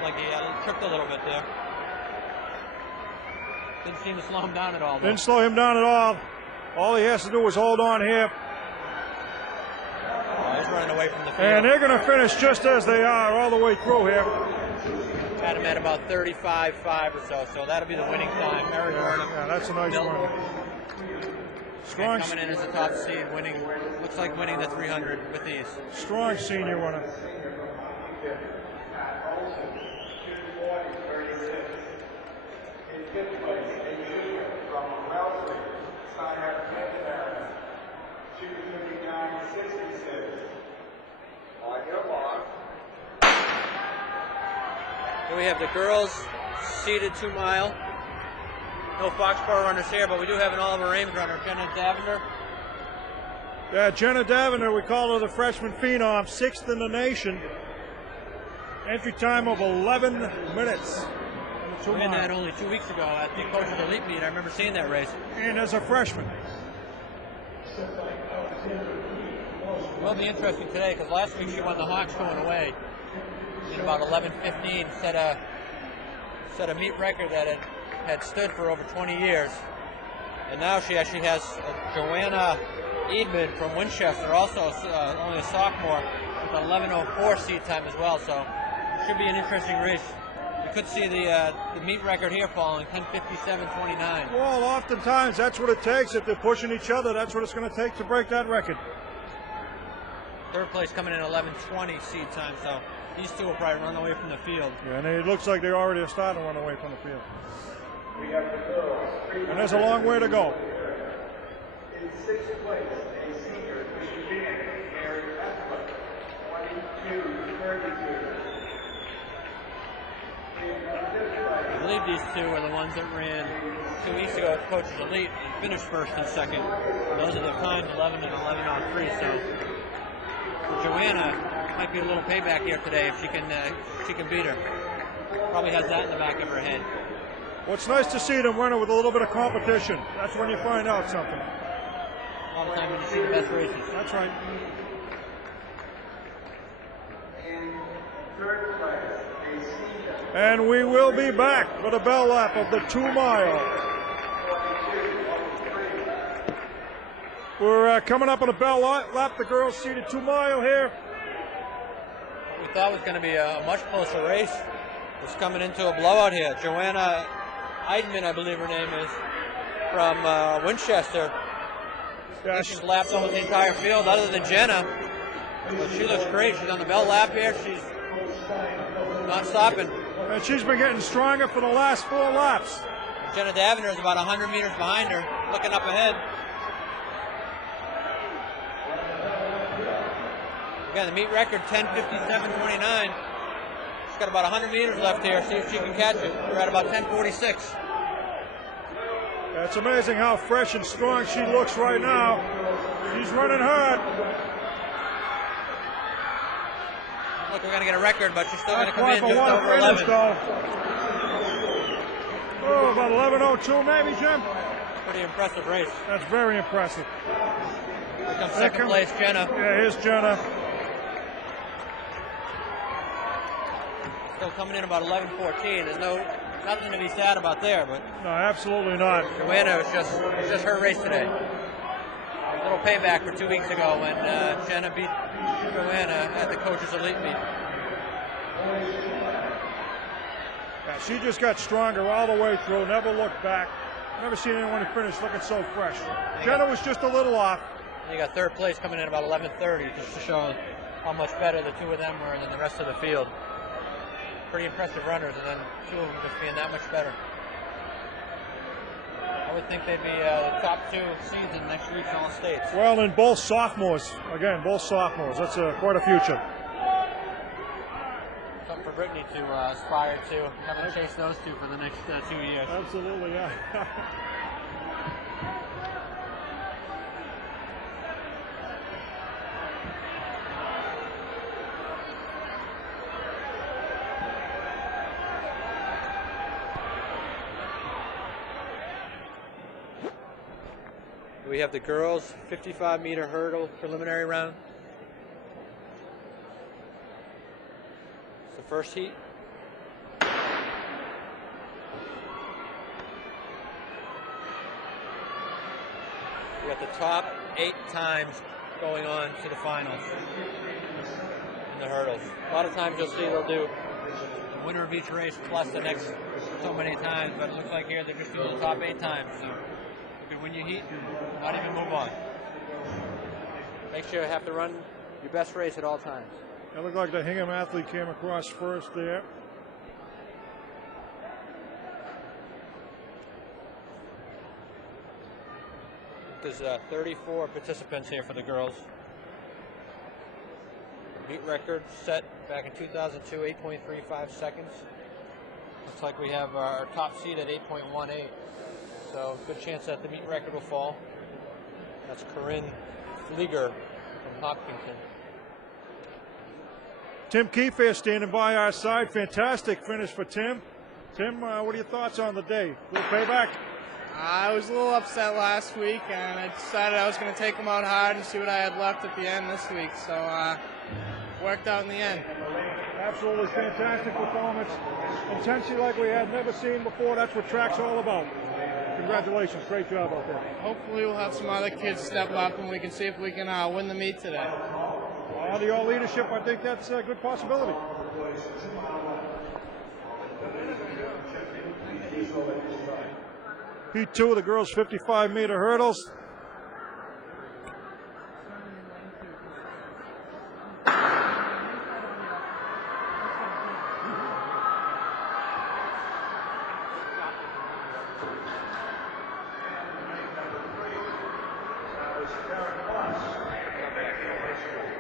Like he tripped a little bit there. Didn't seem to slow him down at all, though. Didn't slow him down at all. All he has to do is hold on here. Oh, he's running away from the field. And they're going to finish just as they are all the way through here. Had him at about 35.5 or so, so that'll be the winning time. Eric Wernham. Yeah, that's a nice one. Strong. And coming in as the top seed, winning. Looks like winning the 300 with these. Strong senior runner. Here we have the girls seeded 2 mile. No Foxborough runners here, but we do have an Oliver Ames runner, Jenna Davender. Yeah, Jenna Davender, we call her the freshman phenom, 6th in the nation. Entry time of 11 minutes. We ran that only 2 weeks ago at the Coaches Elite Meet. I remember seeing that race. And as a freshman. It will be interesting today because last week she won the Hawks going away in about 11:15. Set a meet record that had stood for over 20 years. And now she actually has Joanna Eadman from Winchester, also only a sophomore, with an 11:04 seed time as well. So it should be an interesting race. You could see the meet record here falling, 10:57.29. Well, oftentimes that's what it takes. If they're pushing each other, that's what it's going to take to break that record. Third place coming in 11:20 seed time, so these two will probably run away from the field. Yeah, and it looks like they already are starting to run away from the field. And there's a long way to go. In 6th place, a senior, Michigan, Mary Esplin, 22-32. I believe these two are the ones that ran 2 weeks ago at Coaches Elite and finished first and second. Those are the times 11 and 11:03. So Joanna might be a little payback here today if she can beat her. Probably has that in the back of her head. Well, it's nice to see them running with a little bit of competition. That's when you find out something. All the time when you see the best races. That's right. In 3rd place, a senior, And we will be back for the bell lap of the 2 mile. We're coming up on the bell lap. The girls seated 2 mile here. What we thought was going to be a much closer race was coming into a blowout here. Joanna Eidman, I believe her name is, from Winchester. Yeah, She's lapped almost the entire field other than Jenna. But she looks great. She's on the bell lap here. She's not stopping. and she's been getting stronger for the last 4 laps. Jenna Davender is about 100 meters behind her, looking up ahead. Again, the meet record 10:57.29. She's got about 100 meters left here. See if she can catch it. We're at about 10:46. It's amazing how fresh and strong she looks right now. She's running hard. Look, we're going to get a record, but she's still going to come Quite in for just one over finish, 11. though. Oh, about 11:02 maybe, Jim? Pretty impressive race. That's very impressive. Here comes second place, Jenna. Yeah, here's Jenna. Still coming in about 11:14. There's nothing to be sad about there, but No, absolutely not. Joanna was just her race today. A little payback for 2 weeks ago when Jenna beat Joanna at the Coaches Elite Meet. Yeah, she just got stronger all the way through, never looked back. Never seen anyone who finished looking so fresh. Jenna was just a little off. You got third place coming in about 11:30, just to show how much better the two of them were than the rest of the field. Pretty impressive runners, and then two of them just being that much better. I would think they'd be the top 2 seeds in next week's All States. Well, and both sophomores. Again, both sophomores. That's quite a future. Something for Brittany to aspire to. Have to chase those two for the next 2 years. Absolutely, yeah. We have the girls' 55-meter hurdle preliminary round. It's the first heat. We got the top 8 times going on to the finals in the hurdles. A lot of times you'll see they'll do the winner of each race plus the next so many times, but it looks like here they're just doing the top 8 times. So you could win your heat and not even move on. Make sure you have to run your best race at all times. It looked like the Hingham athlete came across first there. There's 34 participants here for the girls. Meet record set back in 2002, 8.35 seconds. Looks like we have our top seed at 8.18. so good chance that the meet record will fall. That's Corinne Flieger from Hopkinton. Tim Kiefer standing by our side. Fantastic finish for Tim. Tim, what are your thoughts on the day? Little payback? I was a little upset last week, and I decided I was going to take them out hard and see what I had left at the end this week. So worked out in the end. Absolutely fantastic performance. Intensity like we had never seen before. That's what track's all about. Congratulations. Great job out there. Hopefully we'll have some other kids step up, and we can see if we can win the meet today. Under your leadership, I think that's a good possibility. Heat 2 of the girls' 55-meter hurdles.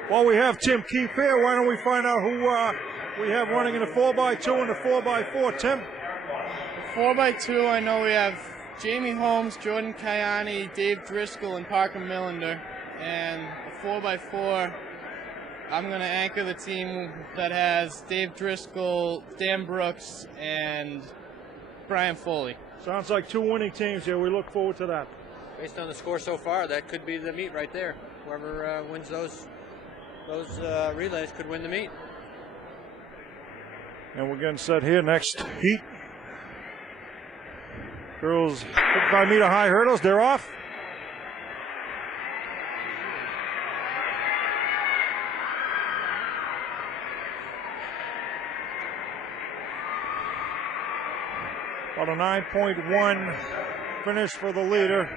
Well, we have Tim Kiefer. Why don't we find out who we have running in the 4x2 and the 4x4? Tim? The 4x2, I know we have Jamie Holmes, Jordan Kayani, Dave Driscoll, and Parker Millender. And the 4x4, I'm going to anchor the team that has Dave Driscoll, Dan Brooks, and Brian Foley. Sounds like two winning teams here. We look forward to that. Based on the score so far, that could be the meet right there. Whoever wins those relays could win the meet. And we're getting set here. Next heat. Girls 55-meter high hurdles. They're off. About a 9.1 finish for the leader.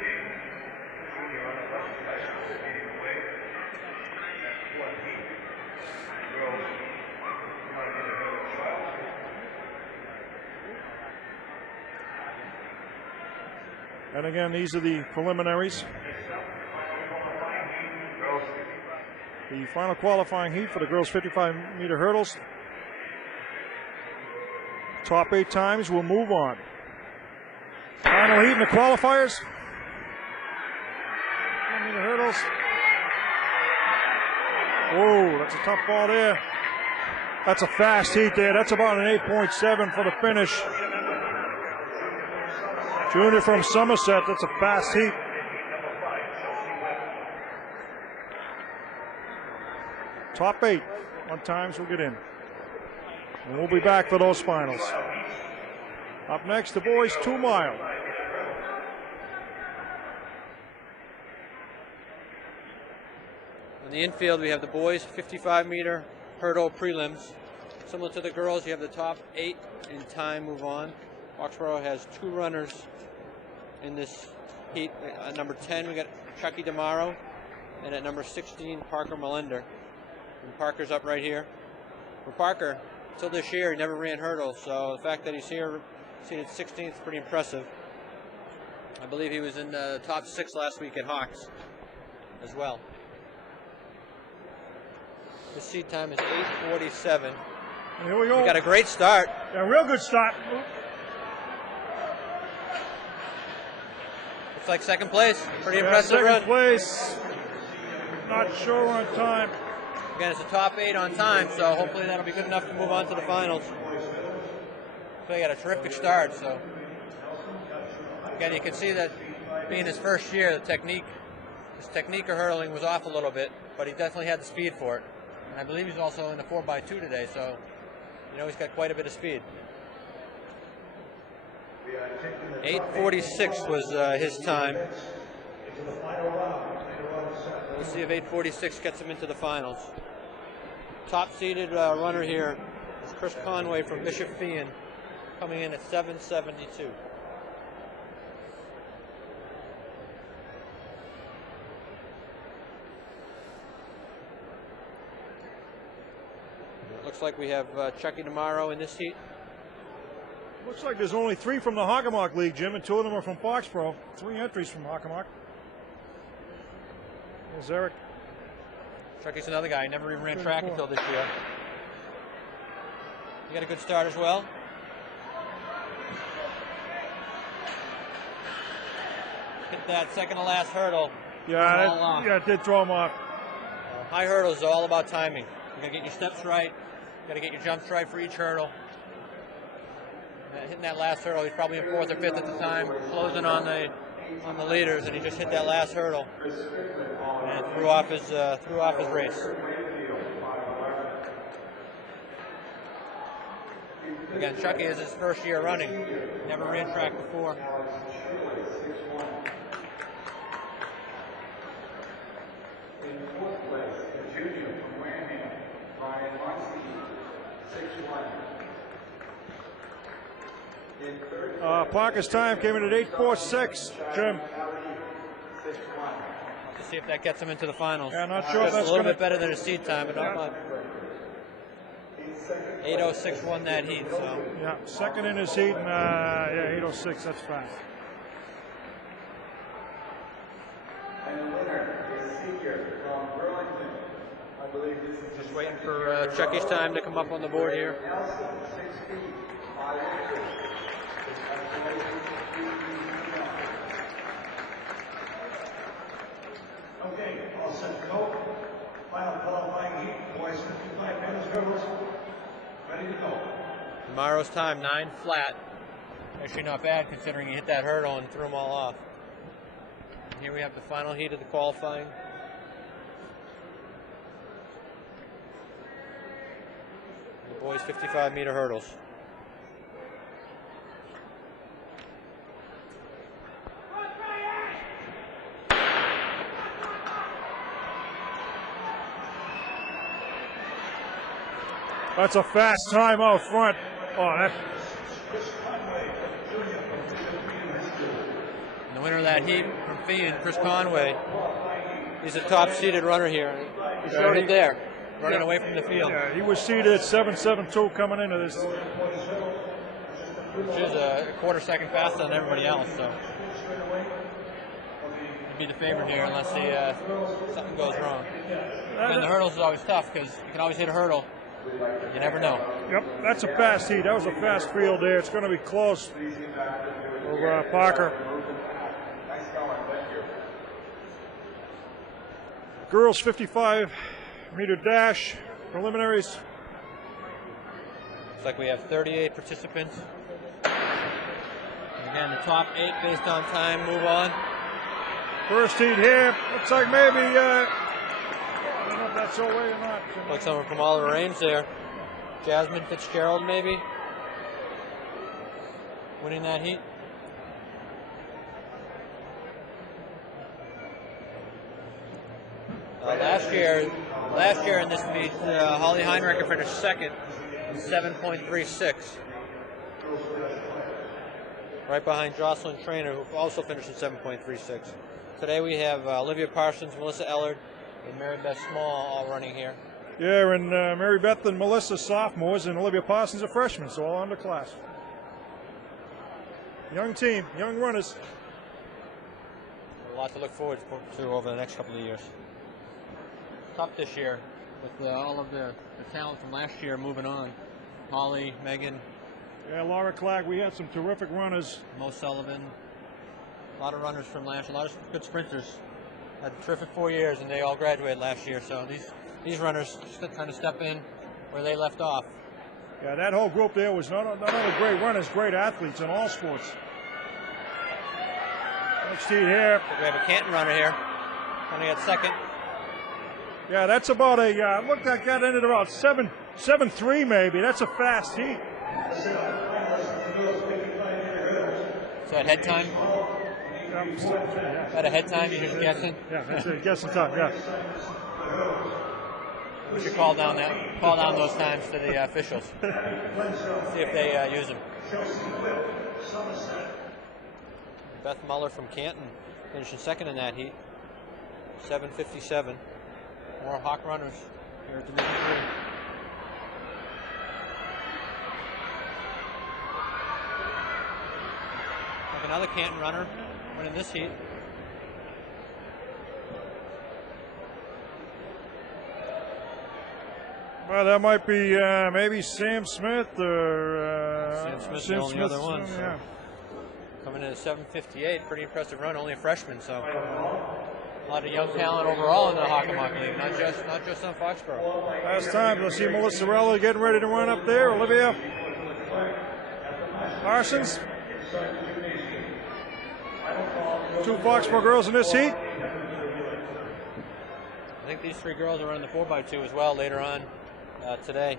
And again, these are the preliminaries. The final qualifying heat for the girls' 55-meter hurdles. Top 8 times will move on. Final heat in the qualifiers. 55-meter hurdles. Whoa, that's a tough ball there. That's a fast heat there. That's about an 8.7 for the finish. Junior from Somerset, that's a fast heat. Top 8 on times will get in. And we'll be back for those finals. Up next, the boys 2 mile. On the infield, we have the boys 55-meter hurdle prelims. Similar to the girls, you have the top 8 in time move on. Foxborough has 2 runners in this heat. At number 10, we got Chucky DeMaro, and at number 16, Parker Millender. And Parker's up right here. For Parker, until this year, he never ran hurdles, so the fact that he's here, seated 16th, is pretty impressive. I believe he was in the top 6 last week at Hawks as well. The seat time is 8:47. Here we go. We got a great start. A real good start. Looks like second place. Pretty impressive run. Second place. Not sure on time. Again, it's a top 8 on time, so hopefully that'll be good enough to move on to the finals. So he got a terrific start. So again, you can see that being his first year, his technique of hurdling was off a little bit, but he definitely had the speed for it. And I believe he's also in the 4x2 today, so you know he's got quite a bit of speed. 8:46 was his time. We'll see if 8:46 gets him into the finals. Top seeded runner here is Chris Conway from Bishop Feion, coming in at 7:72. Looks like we have Chucky DeMaro in this heat. Looks like there's only 3 from the Hockomock League, Jim, and 2 of them are from Foxborough. 3 entries from Hockomock. There's Eric. Chucky's another guy. Never even ran track until this year. He got a good start as well. But that second to last hurdle, Yeah, it did throw him off. high hurdles are all about timing. You got to get your steps right. You got to get your jumps right for each hurdle. Hitting that last hurdle, he's probably in fourth or fifth at the time, closing on the leaders, and he just hit that last hurdle and threw off his race. Again, Chucky is his first year running. Never ran track before. In fourth place, the junior from Wareham, Ryan Marcy, 6'1". In third place, Parker's time came in at 8:46. Jim. 6'1". To see if that gets him into the finals. Yeah, not sure if Just that's a little gonna- bit better than his seed time, but not much. 8:06 won that heat, so. Yeah, second in his heat, and 8:06. That's fast. And the winner is Seeker from Burlington. I believe this is Just waiting for Chucky's time to come up on the board here. Nelson, 6 feet, 5 inches. Okay, all set to go. Final qualifying heat, boys 55 men's hurdles. Ready to go. Tomorrow's time, 9 flat. Actually not bad considering he hit that hurdle and threw them all off. And here we have the final heat of the qualifying. The boys 55-meter hurdles. That's a fast time out front. Oh, that. And the winner of that heat from Fian, Chris Conway. He's a top-seeded runner here. He's right there, running away from the field. Yeah, he was seated at 7.72 coming into this. Which is a quarter second faster than everybody else, so he'd be the favorite here unless something goes wrong. And the hurdles is always tough because you can always hit a hurdle. You never know. Yep, that's a fast heat. That was a fast field there. It's going to be close over Parker. Girls 55-meter dash preliminaries. Looks like we have 38 participants. And again, the top 8 based on time move on. First heat here. Looks like maybe, I don't know if that's your way or not. Like someone from all the range there. Jasmine Fitzgerald, maybe, winning that heat. Last year in this meet, Holly Heinrecker finished second, 7.36, right behind Jocelyn Trainer, who also finished in 7.36. Today we have Olivia Parsons, Melissa Ellard, and Mary Beth Small all running here. Yeah, and Mary Beth and Melissa sophomores, and Olivia Parsons a freshman, so all underclass. Young team, young runners. A lot to look forward to over the next couple of years. Tough this year with all of the talent from last year moving on. Holly, Megan, Yeah, Laura Clack, we had some terrific runners. Mo Sullivan, a lot of runners from last year, a lot of good sprinters. Had a terrific 4 years, and they all graduated last year. So these runners just kind of step in where they left off. Yeah, that whole group there was not only great runners, great athletes in all sports. Next heat here. We have a Canton runner here, running at second. Yeah, that's about looked like that ended about 7.3 maybe. That's a fast heat. So at head time? Yeah, At a head time, you're just guessing? yeah, that's it. Guessing time, yeah. We should call down those times to the officials. See if they use them. Beth Muller from Canton finishing second in that heat. 7:57. More Hawk runners here at Division 3. Like another Canton runner winning this heat. Well, that might be maybe Sam Smith or Sam Smith's the only other one. Yeah. coming in at 7:58. Pretty impressive run, only a freshman, so a lot of young talent overall in the Hockomock League, not just on Foxborough. Last time, let's see Melissa Rella getting ready to run up there. Olivia Parsons. 2 Foxborough girls in this heat. I think these 3 girls are running the 4x2 as well later on today.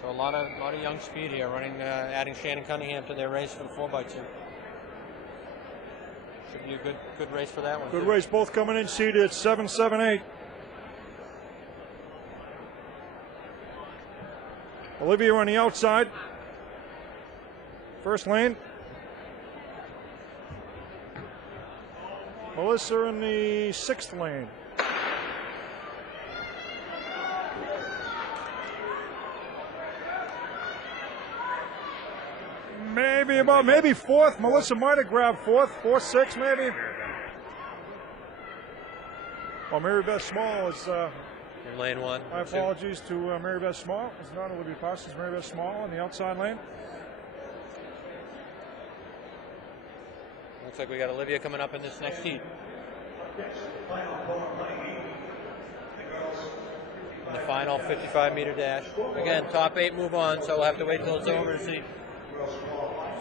So a lot of young speed here, running, adding Shannon Cunningham to their race for the 4x2. Should be a good race for that one. Good too. race, both coming in seated at 7, 7, 8. Olivia on the outside. First lane. Melissa in the 6th lane. Maybe 4th. Melissa might have grabbed 4th, 4th, 6th maybe. Well, Mary Beth Small is. In lane 1. My apologies to Mary Beth Small. It's not Olivia Parsons. Mary Beth Small on the outside lane. Looks like we got Olivia coming up in this next heat. In the final 55-meter dash. Again, top 8 move on, so we'll have to wait till it's over to see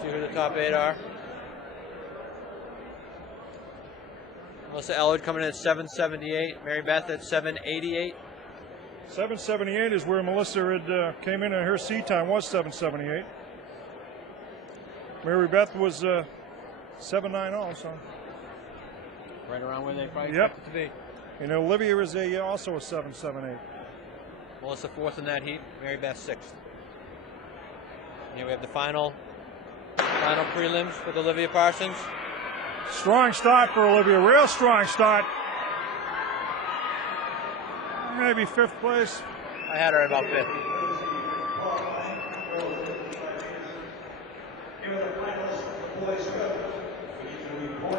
who the top 8 are. Melissa Ellard coming in at 7:78. Mary Beth at 7:88. 7:78 is where Melissa had came in, and her seat time was 7:78. Mary Beth was 7:9 also. Right around where they probably Yep. expect it to be. And Olivia is also a 7:78. Melissa 4th in that heat. Mary Beth 6th. And here we have the final prelims with Olivia Parsons. Strong start for Olivia, real strong start. Maybe 5th place. I had her about 5th.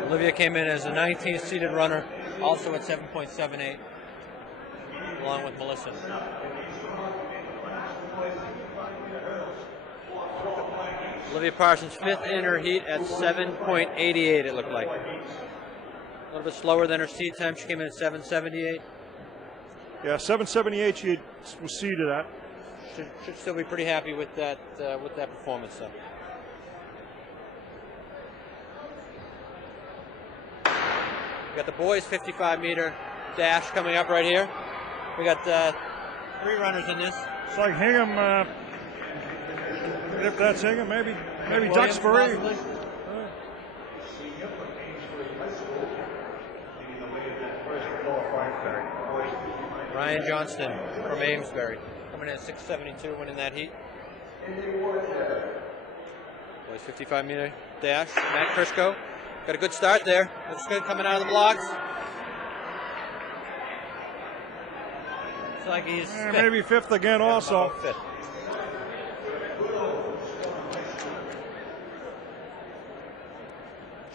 Olivia came in as the 19th seeded runner, also at 7.78, along with Melissa. Olivia Parsons 5th in her heat at 7.88, it looked like. A little bit slower than her seed time. She came in at 7.78. Yeah, 7:78 she was seated at. Should still be pretty happy with that performance, though. We got the boys 55-meter dash coming up right here. We got 3 runners in this. It's like Hingham, if that's Hingham, maybe Williams, Duxbury. possibly. Ryan Johnston from Amesbury coming in at 6:72, winning that heat. Boys 55-meter dash. Matt Crisco got a good start there. Looks good coming out of the blocks. Looks like he's 5th. Maybe 5th again also. 5th.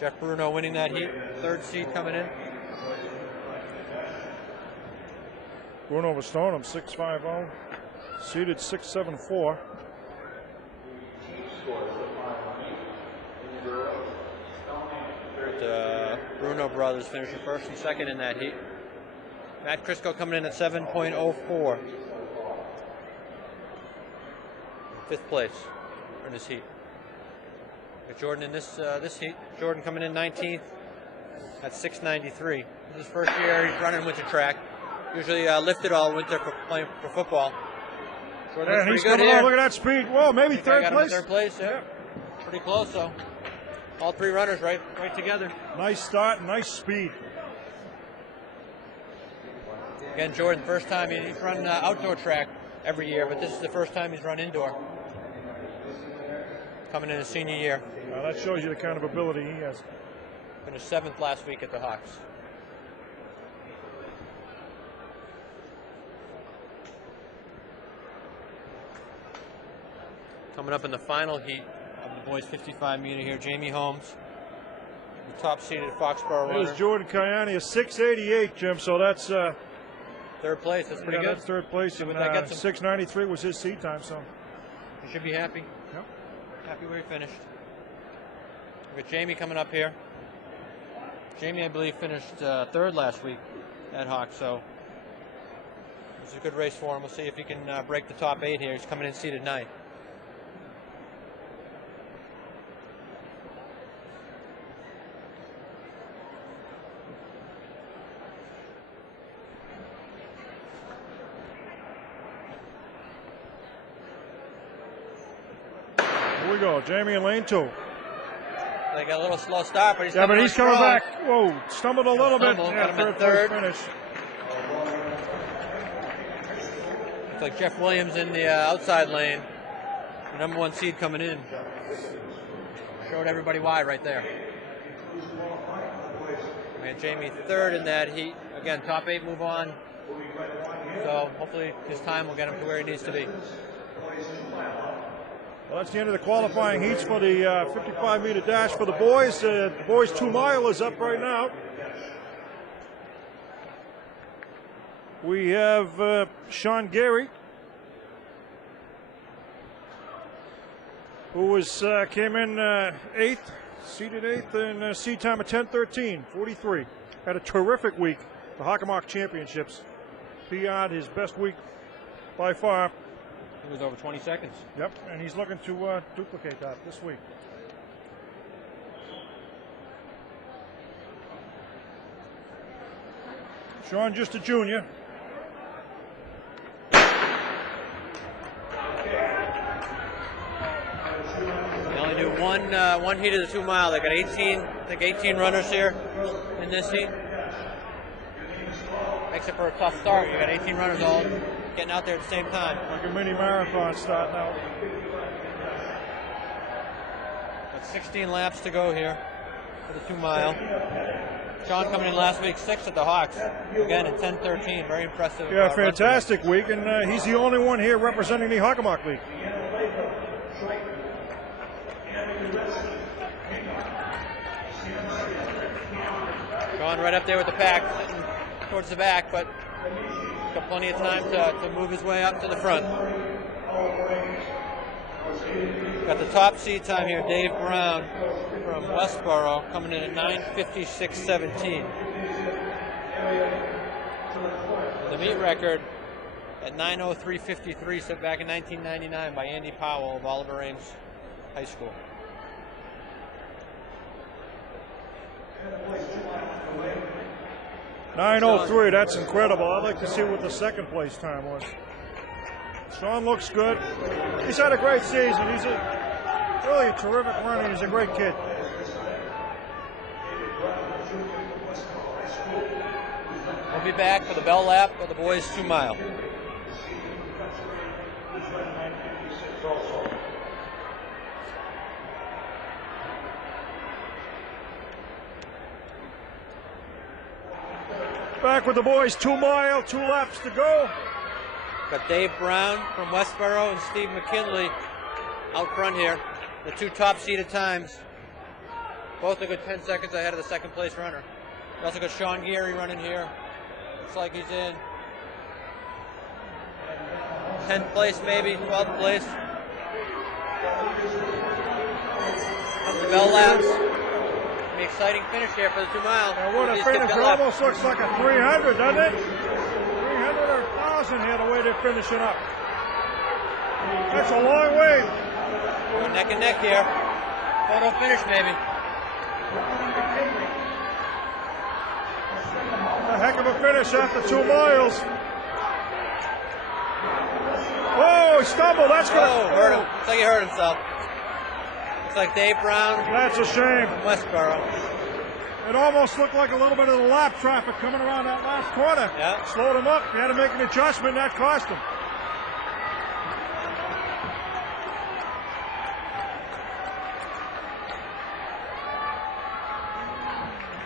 Jeff Bruno winning that heat. 3rd seed coming in. Bruno over Stoneham, 6.50. Seated 6.74. Bruno brothers finishing 1st and 2nd in that heat. Matt Crisco coming in at 7.04. 5th place in this heat. Got Jordan in this heat. Jordan coming in 19th at 6.93. This is his first year he's running winter track. Usually lifted all winter for playing for football. Jordan's And he's pretty good coming here. on. Look at that speed. Whoa, maybe I think 3rd I got him in place. 3rd place, yeah. Pretty close though. All 3 runners right together. Nice start, nice speed. Again, Jordan, first time he's run outdoor track every year, but this is the first time he's run indoor. Coming in his senior year. Now that shows you the kind of ability he has. Finished 7th last week at the Hawks. Coming up in the final heat of the boys 55 meter here, Jamie Holmes, the top seeded Foxborough runner. There's Jordan Kayani, a 6.88, Jim, so that's 3rd place, that's pretty good. That's 3rd place, See and what that gets him. 6.93 was his seat time, so. He should be happy. Yep. Happy where he finished. We got Jamie coming up here. Jamie, I believe, finished third last week at Hawk, so it's a good race for him. We'll see if he can break the top 8 here. He's coming in seated 9th. Here we go, Jamie in lane 2. They got a little slow start, but he's coming strong. back. Whoa, stumbled a little bit. Got Yeah, him in third third. finish. Looks like Jeff Williams in the outside lane. The number 1 seed coming in. Showed everybody why right there. We had Jamie third in that heat. Again, top 8 move on. So hopefully this time will get him to where he needs to be. Well, that's the end of the qualifying heats for the 55-meter dash for the boys. The boys' 2 mile is up right now. We have Sean Gary, who came in 8th, seated 8th, and seed time of 10:13:43. Had a terrific week, the Hockomock Championships. Beyond his best week by far. It was over 20 seconds. Yep, and he's looking to duplicate that this week. Sean, just a junior. They only do one heat of the 2 mile. They got 18 runners here in this heat. Makes it for a tough start. You got 18 runners all getting out there at the same time. Like a mini marathon starting out. Got 16 laps to go here for the 2 mile. Sean coming in last week 6th at the Hawks. Again in 10:13. Very impressive. Yeah, fantastic week, and he's the only one here representing the Hockomock League. Sean right up there with the pack, sitting towards the back, but got plenty of time to move his way up to the front. Got the top seed time here, Dave Brown from Westboro, coming in at 9:56:17. The meet record at 9:03:53, set back in 1999 by Andy Powell of Oliver Ames High School. .903, that's incredible. I'd like to see what the second place time was. Sean looks good. He's had a great season. He's really a terrific runner. He's a great kid. We'll be back for the bell lap of the boys' 2 mile. Back with the boys, 2 mile, 2 laps to go. Got Dave Brown from Westboro and Steve McKinley out front here. The 2 top seeded times. Both a good 10 seconds ahead of the second place runner. We also got Sean Geary running here. Looks like he's in 10th place, maybe 12th place. The bell laps. An exciting finish here for the 2 mile. And what a finish. It almost looks like a 300, doesn't it? 300 or 1,000 here, the way they're finishing up. That's a long way. We're neck and neck here. Photo finish, maybe. A heck of a finish after 2 miles. Oh, he stumbled. That's going to hurt him. Looks like he hurt himself. Looks like Dave Brown. That's a shame. From Westboro. It almost looked like a little bit of the lap traffic coming around that last corner. Yeah. Slowed him up. He had to make an adjustment. That cost him.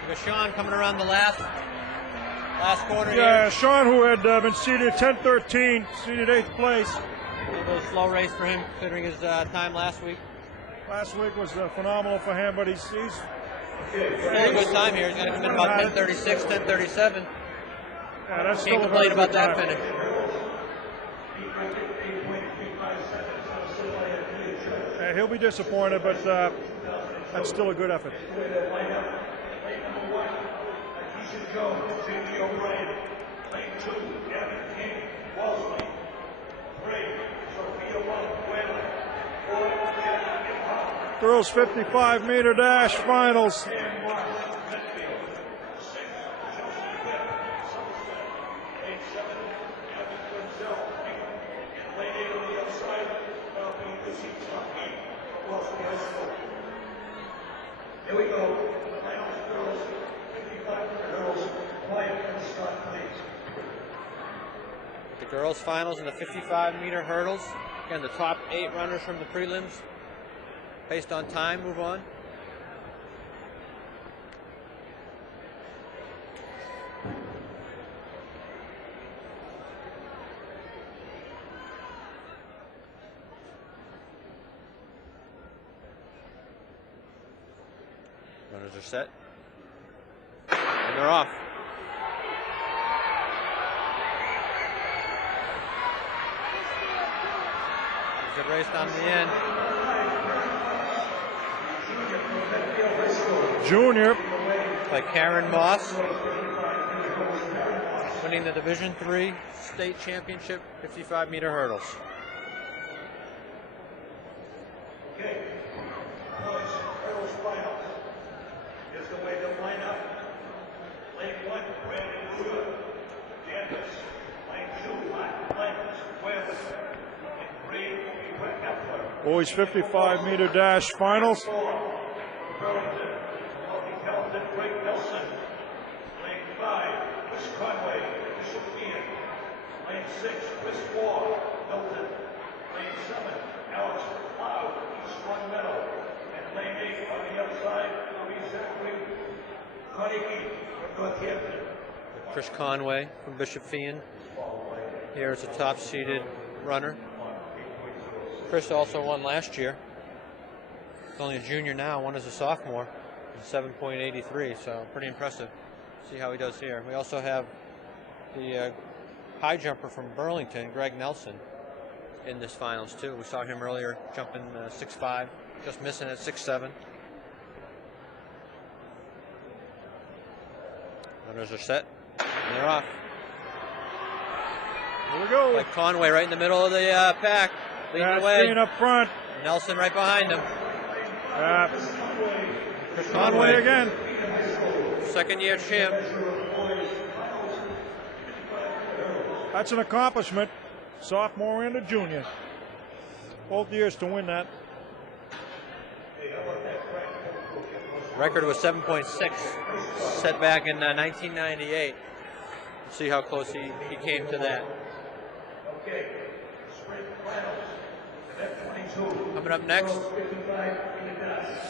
We got Sean coming around the last corner Yeah, here. Sean, who had been seated 10-13, seated 8th place. A little bit of a slow race for him, considering his time last week. Last week was phenomenal for him, but he's Still a good time here. He's going to come in about 10:36, 10:37. yeah, that's still Can't a complain very about good that time. finish. He'll be disappointed, but That's still a good effort. Lane number 1, Keisha Jones, Jamie O'Brien. Lane 2, Gavin King, Walsley. 3, Sophia Whalen. 4, Janet Hopper. Girls 55-meter dash finals. 10, Mark Medfield. 6, Chelsea Webb, Somerset. Lane 7, Evan Quinzel, Hingham. And lane 8 on the outside, Malcolm Lucy Tucky, Wellesley High School. Here we go. Finals girls, 55 girls. Quiet and start, please. The girls' finals in the 55-meter hurdles. Again, the top 8 runners from the prelims, based on time, move on. Runners are set. And they're off. Good race down to the end. Junior. By Karen Moss, winning the Division III State Championship 55-meter hurdles. Okay. Boys, hurdles finals. Here's the way they'll line up. Lane 1, Brandon Ruda. Janus. Lane 2, Matt Lance. Webb. And 3, Brett Heffler. Boys 55-meter dash finals. 4, Burlington. Multi-talented Greg Nelson. Lane 5, Chris Conway. Bishop Ian. Lane 6, Chris Ward. Milton. Lane 7, Alex Cloud. East Long Meadow. And lane 8 on the outside, Louis Zachary Carnegie from Northampton. Chris Conway from Bishop Fien. Here is a top-seeded runner. Chris also won last year. He's only a junior now, won as a sophomore. 7.83, so pretty impressive. See how he does here. We also have the high jumper from Burlington, Greg Nelson, in this finals too. We saw him earlier jumping 6'5", just missing at 6'7". Runners are set, and they're off. Here we go. Like Conway right in the middle of the pack, leading the way. Green up front. Nelson right behind him. Chris Conway again. Second-year champ. That's an accomplishment. Sophomore and a junior. Both years to win that. Record was 7.6, set back in 1998. See how close he came to that. Coming up next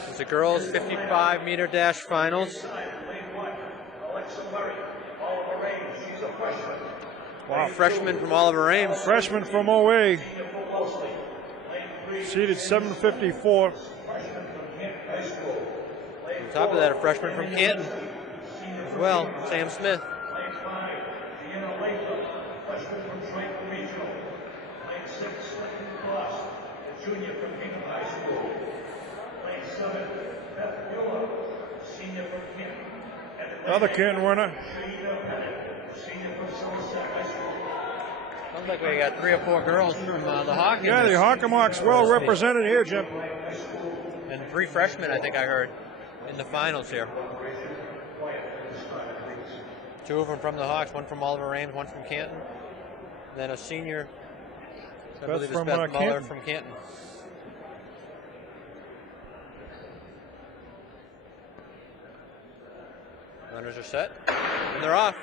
is the girls' 55-meter dash finals. Wow, freshman from Oliver Ames. Freshman from OA. Seated 754. On top of that, a freshman from Canton as well, Sam Smith. Junior from Hingham High School. Lane 7, Beth Mueller, senior from Canton. Another Canton runner. Senior from Somerset High School. Sounds like we got 3 or 4 girls from the Hawkins. Yeah, the Hockomock's well represented here, Jim. And 3 freshmen, I think I heard, in the finals here. 2 of them from the Hawks, 1 from Oliver Ames, 1 from Canton. Then a senior, I believe it's Beth Muller Canton. from Canton. Runners are set, and they're off.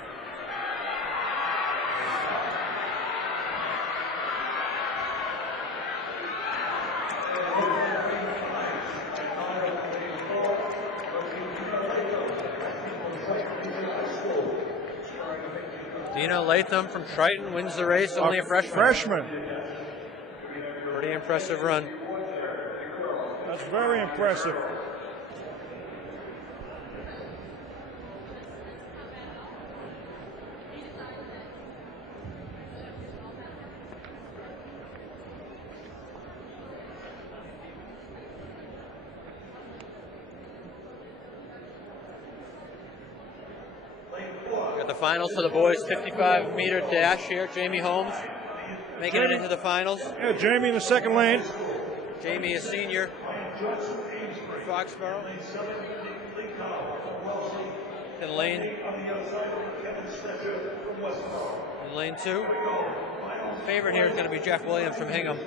Dina Latham from Triton wins the race, only a freshman. Freshman. Pretty impressive run. That's very impressive. finals for the boys 55-meter dash here. Jamie Holmes making it into the finals. Yeah, Jamie in the second lane. Jamie, a senior, Foxborough. In lane 2. Favorite here is going to be Jeff Williams from Hingham.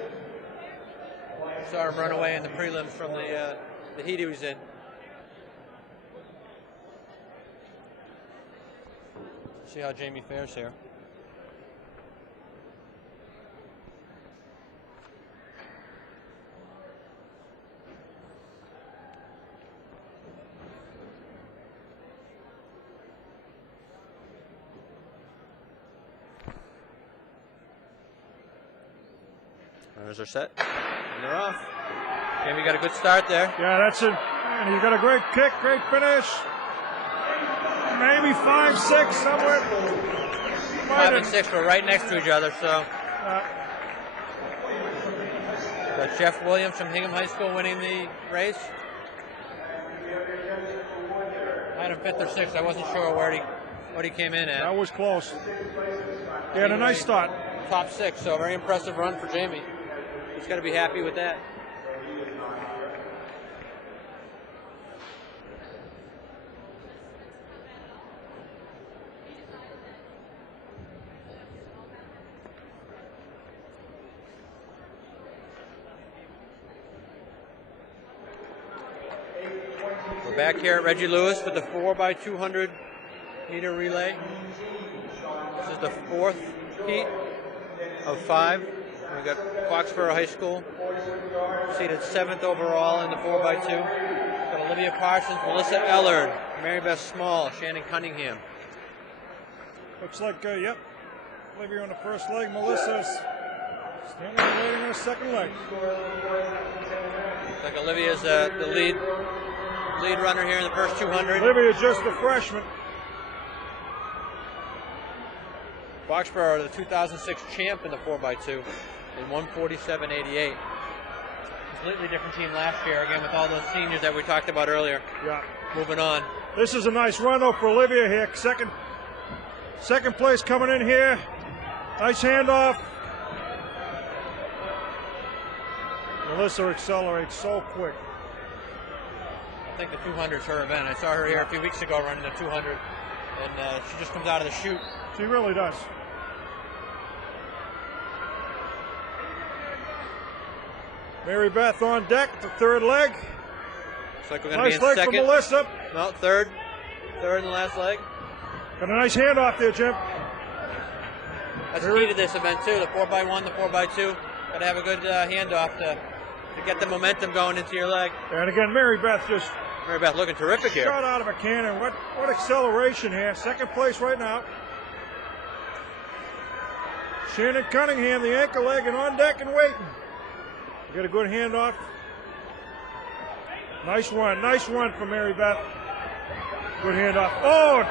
Saw him run away in the prelims from the heat he was in. See how Jamie fares here. There's our set. And they're off. Jamie got a good start there. Yeah, that's it. And he got a great kick, great finish. Maybe 5-6 somewhere. 5 and 6 were right next to each other, so. But Jeff Williams from Hingham High School winning the race. I had him 5th or 6th. I wasn't sure what he came in at. That was close. He had a nice start. Top 6, so very impressive run for Jamie. He's got to be happy with that. We're back here at Reggie Lewis with the 4x200 meter relay. This is the 4th heat of 5. We've got Foxborough High School seated 7th overall in the 4x2. Got Olivia Parsons, Melissa Ellard, Mary Beth Small, Shannon Cunningham. Looks like, yep, Olivia on the first leg, Melissa's standing and waiting on the second leg. Looks like Olivia's the lead runner here in the first 200. Olivia's just a freshman. Foxborough, the 2006 champ in the 4x2 in 147.88. Completely different team last year, again with all those seniors that we talked about earlier. Yeah. Moving on. This is a nice run though for Olivia here. Second place coming in here. Nice handoff. Melissa accelerates so quick. I think the 200 is her event. I saw her here a few weeks ago running the 200, and she just comes out of the chute. She really does. Mary Beth on deck, the third leg. Looks like we're going to Nice be in leg second. for Melissa. No, third in the last leg. Got a nice handoff there, Jim. That's key to this event too. The 4x1, the 4x2. Got to have a good handoff to get the momentum going into your leg. And again, Mary Beth just Mary Beth looking terrific here. shot out of a cannon. What acceleration here. Second place right now. Shannon Cunningham, the anchor leg, and on deck and waiting. Get a good handoff. Nice one from Mary Beth. Good handoff. Oh!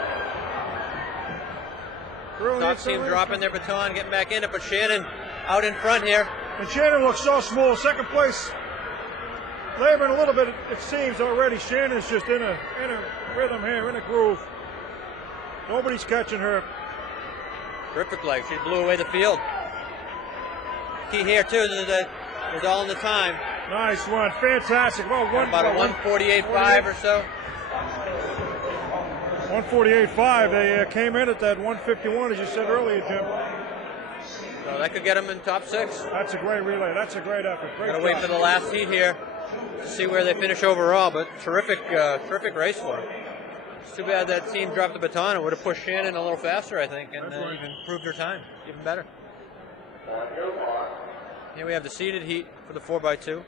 Top team dropping their baton, getting back in it, but Shannon out in front here. And Shannon looks so small. Second place. Laboring a little bit, it seems already. Shannon's just in a rhythm here, in a groove. Nobody's catching her. Terrific leg. She blew away the field. Key here too. It's all in the time. Nice one. Fantastic. Well, About a 148.5 or so. 148.5. They came in at that 151, as you said earlier, Jim. So that could get them in top 6. That's a great relay. That's a great effort. Gotta wait for the last heat here to see where they finish overall, but terrific race for them. It's too bad that team dropped the baton. It would have pushed Shannon a little faster, I think, and even improved her time even better. Here we have the seeded heat for the 4x2.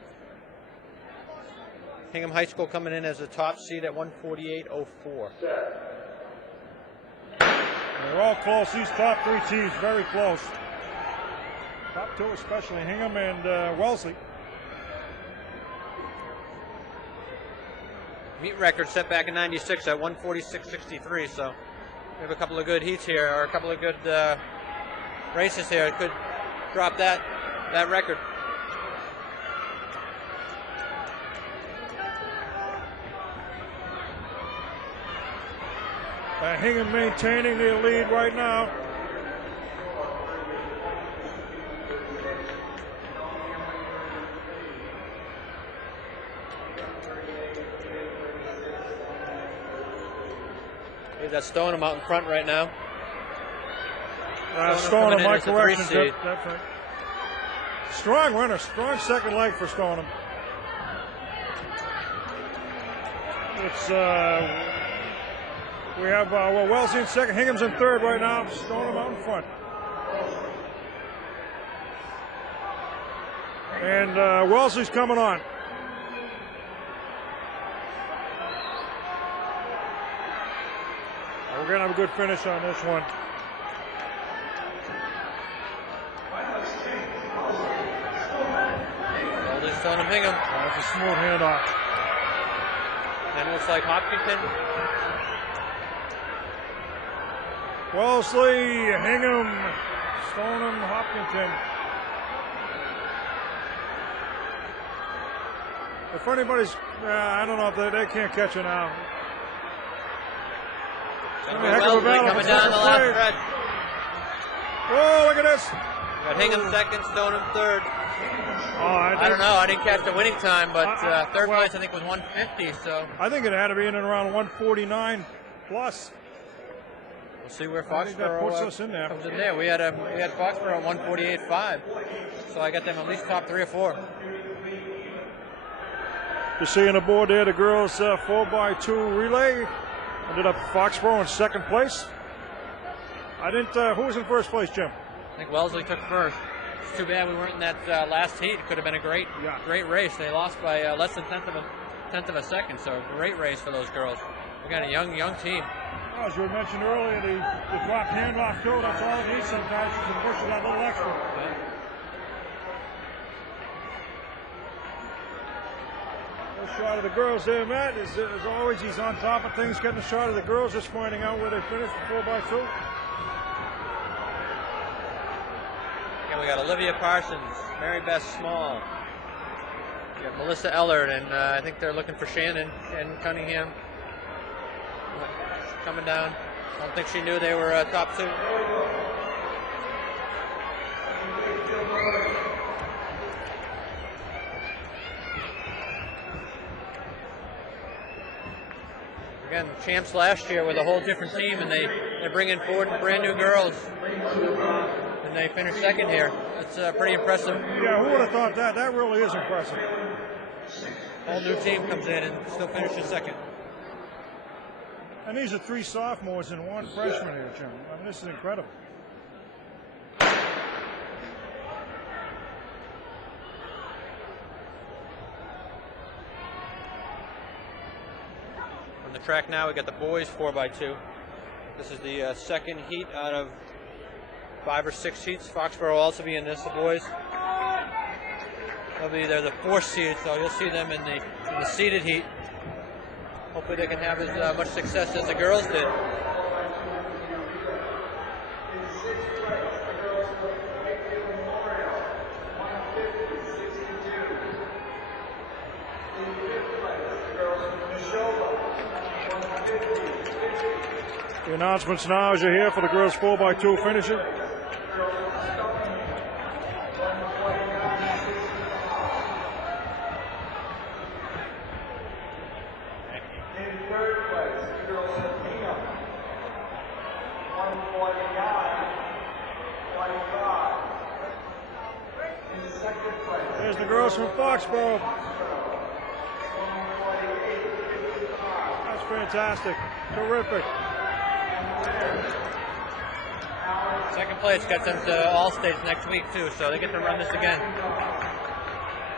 Hingham High School coming in as the top seed at 148.04. They're all close. These top 3 teams very close. Top 2 especially, Hingham and Wellesley. Meet record set back in '96 at 146.63. So we have a couple of good heats here, or a couple of good races here. It could drop that record. Hingham maintaining their lead right now. He's got Stoneham out in front right now. Stoneham, my correction. Seed. That's right. Strong runner, strong second leg for Stoneham. It's we have Wellesley in second, Hingham's in third right now. Stoneham out in front. And Wellesley's coming on. We're going to have a good finish on this one. Wellesley, Stoneham, Hingham. That's a smooth handoff. And it looks like Hopkinton. Wellesley, Hingham, Stoneham, Hopkinton. If anybody's, I don't know if they can't catch it now. Wellesley coming down the last stretch. Whoa, look at this. Got Hingham second, Stoneham third. Oh, I don't know. I didn't catch the winning time, but third place I think was 150. So I think it had to be in and around 149 plus. we'll see where I think that puts Foxborough us in there. comes in there. We had Foxborough at 148.5, so I got them at least top 3 or 4. You see on the board there, the girls 4x2 relay ended up Foxborough in second place. I didn't. Who was in first place, Jim? I think Wellesley took first. It's too bad we weren't in that last heat. It could have been a great race. They lost by less than tenth of a second. So great race for those girls. We got a young team. Well, as you mentioned earlier, the drop handoff too. That's all it needs sometimes to push it that little extra. A shot of the girls there, Matt. As always, he's on top of things, getting a shot of the girls, just pointing out where they finished 4x2. And we got Olivia Parsons, Mary Beth Small, we got Melissa Ellard, and I think they're looking for Shannon and Cunningham coming down. I don't think she knew they were top 2. Again, champs last year with a whole different team, and they bring in 4 brand new girls, and they finished second here. That's pretty impressive. Yeah, who would have thought that? That really is impressive. Whole new team comes in and still finishes second. And these are 3 sophomores and 1 freshman here, Jim. I mean, this is incredible. On the track now, we got the boys 4x2. This is the second heat out of 5 or 6 heats. Foxborough will also be in this, the boys. They're the 4th seed, so you'll see them in the seeded heat. Hopefully they can have as much success as the girls did. The announcements now as you're here for the girls 4x2 finishing. There's the girls from Foxborough. That's fantastic. Terrific. Second place gets them to all states next week too, so they get to run this again.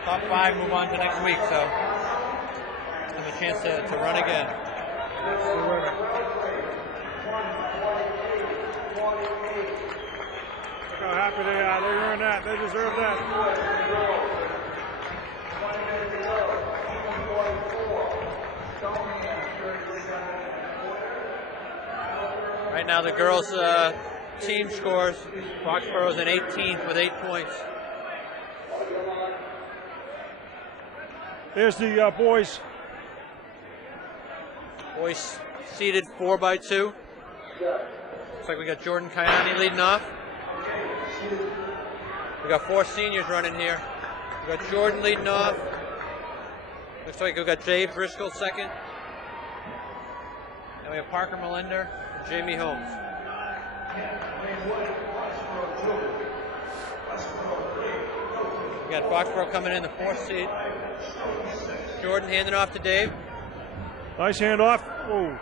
Top 5 move on to next week, so have a chance to run again. Look how happy they are. They earned that. They deserve that. Right now the girls' team scores. Foxborough's in 18th with 8 points. There's the boys. Boys seeded 4x2. Looks like we got Jordan Kayani leading off. We got 4 seniors running here. We got Jordan leading off. Looks like we got Dave Driscoll second. And we have Parker Melinder and Jamie Holmes. We got Foxborough coming in the 4th seed. Jordan handing off to Dave. Nice handoff. Oh.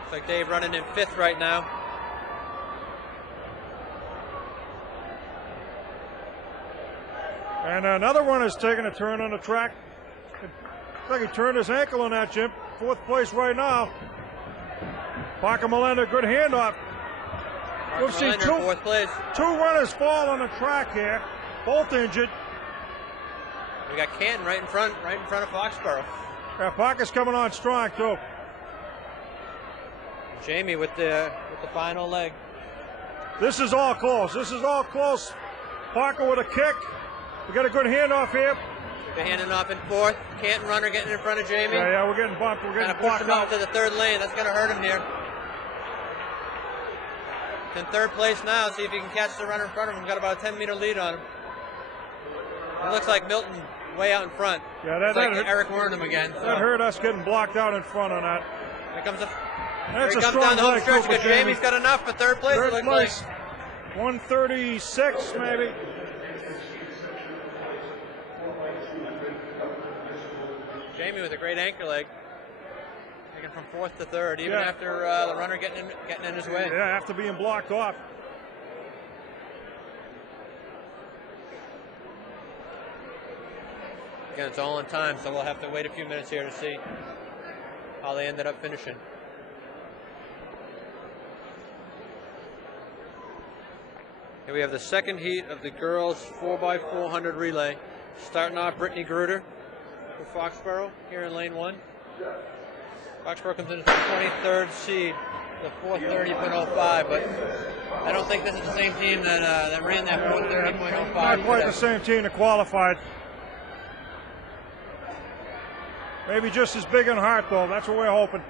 Looks like Dave running in 5th right now. And another one is taking a turn on the track. Looks like he turned his ankle on that, Jim. 4th place right now. Parker Melinda, good handoff. We'll see Melinda, 4th place. 2 runners fall on the track here, both injured. We got Canton right in front of Foxborough. Yeah, Parker's coming on strong too. Jamie with the final leg. This is all close. This is all close. Parker with a kick. We got a good handoff here. They're handing off in 4th. Canton runner getting in front of Jamie. Yeah, we're getting bumped. We're Kind getting of push blocked him out. out to the 3rd lane. That's going to hurt him here. In 3rd place now. See if he can catch the runner in front of him. Got about a 10-meter lead on him. It looks like Milton way out in front. Yeah, that like hurt. Eric Wernham again. So. That hurt us getting blocked out in front on that. Here comes a. That's Here a he comes strong down the home leg stretch for because Jamie's got enough for 3rd place. It 3rd looks place. Like. 136 maybe. Jamie with a great anchor leg. Taking from 4th to 3rd, even Yeah. after the runner getting in his way. Yeah, after being blocked off. Again, it's all in time, so we'll have to wait a few minutes here to see how they ended up finishing. Here we have the 2nd heat of the girls 4x400 relay. Starting off, Brittany Gruder for Foxborough here in lane 1. Foxborough comes in as the 23rd seed, the 4:30.05, but I don't think this is the same team that ran that 4:30.05. Not quite today. the same team that qualified. Maybe just as big in heart, though. That's what we're hoping.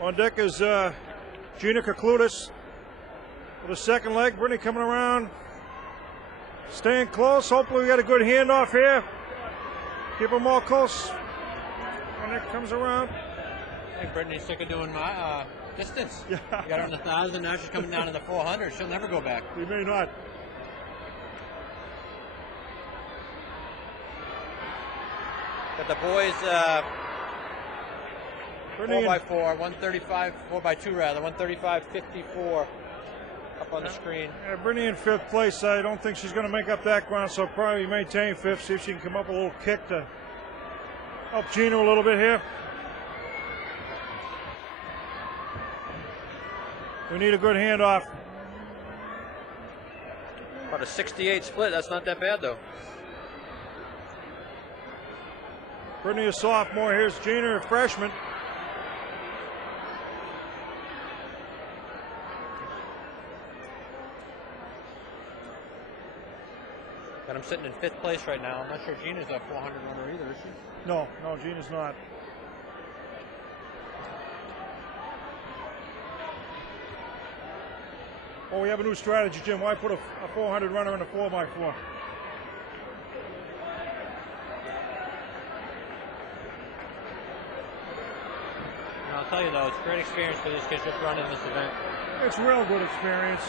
On deck is Gina Kakludis with a 2nd leg. Brittany coming around, staying close. Hopefully we got a good handoff here. Keep them all close when it comes around. I think Brittany's sick of doing my distance. Yeah. You got her in the 1,000, now she's coming down to the 400. She'll never go back. We may not. But the boys, Brittany 4x4, 135, 4x2 rather, 135.54 up on the screen. Brittany in 5th place. I don't think she's going to make up that ground, so probably maintain 5th. See if she can come up with a little kick to help Gina a little bit here. We need a good handoff. About a 68 split. That's not that bad though. Brittany a sophomore. Here's Gina, a freshman. Got him sitting in 5th place right now. I'm not sure Gina's a 400 runner either, is she? No, Gina's not. Oh, we have a new strategy, Jim. Why put a 400 runner in a 4x4? And I'll tell you though, it's a great experience for these kids just running this event. It's real good experience.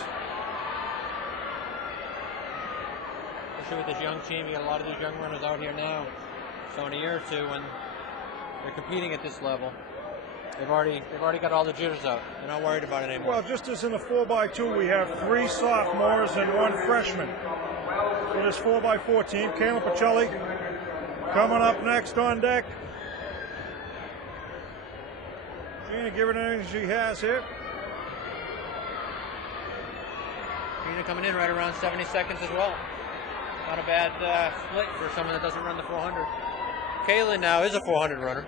Especially with this young team, you got a lot of these young runners out here now. So in a year or two, when they're competing at this level, they've already got all the jitters out. They're not worried about it anymore. Well, just as in the 4x2, we have 3 sophomores and 1 freshman. So this 4x4 team, Kayla Pacelli coming up next on deck. Gina giving everything she has here. Gina coming in right around 70 seconds as well. Not a bad split for someone that doesn't run the 400. Kayla now is a 400 runner,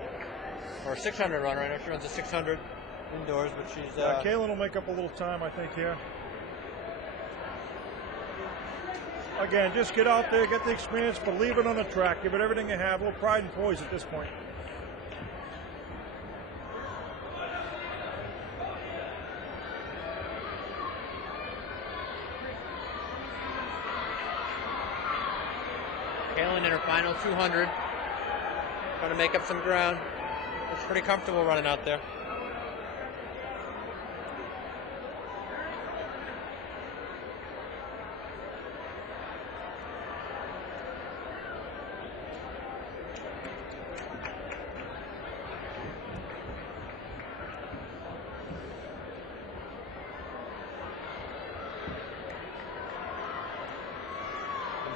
or a 600 runner. I know she runs a 600 indoors, but she's... Kayla will make up a little time, I think, here. Again, just get out there, get the experience, believe it on the track, give it everything you have, a little pride and poise at this point. Kaylin in her final 200. Trying to make up some ground. Looks pretty comfortable running out there.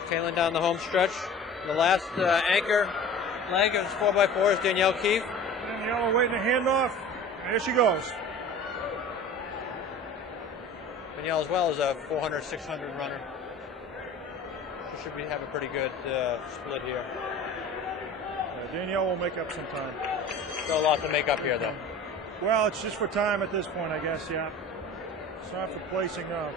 Kaylin down the home stretch. The last anchor leg of 4x4 is Danielle Keefe. Danielle waiting to hand off. There she goes. Danielle as well is a 400, 600 runner. She should have a pretty good split here. Danielle will make up some time. Still a lot to make up here, though. Well, it's just for time at this point, I guess, yeah. It's not for placing now.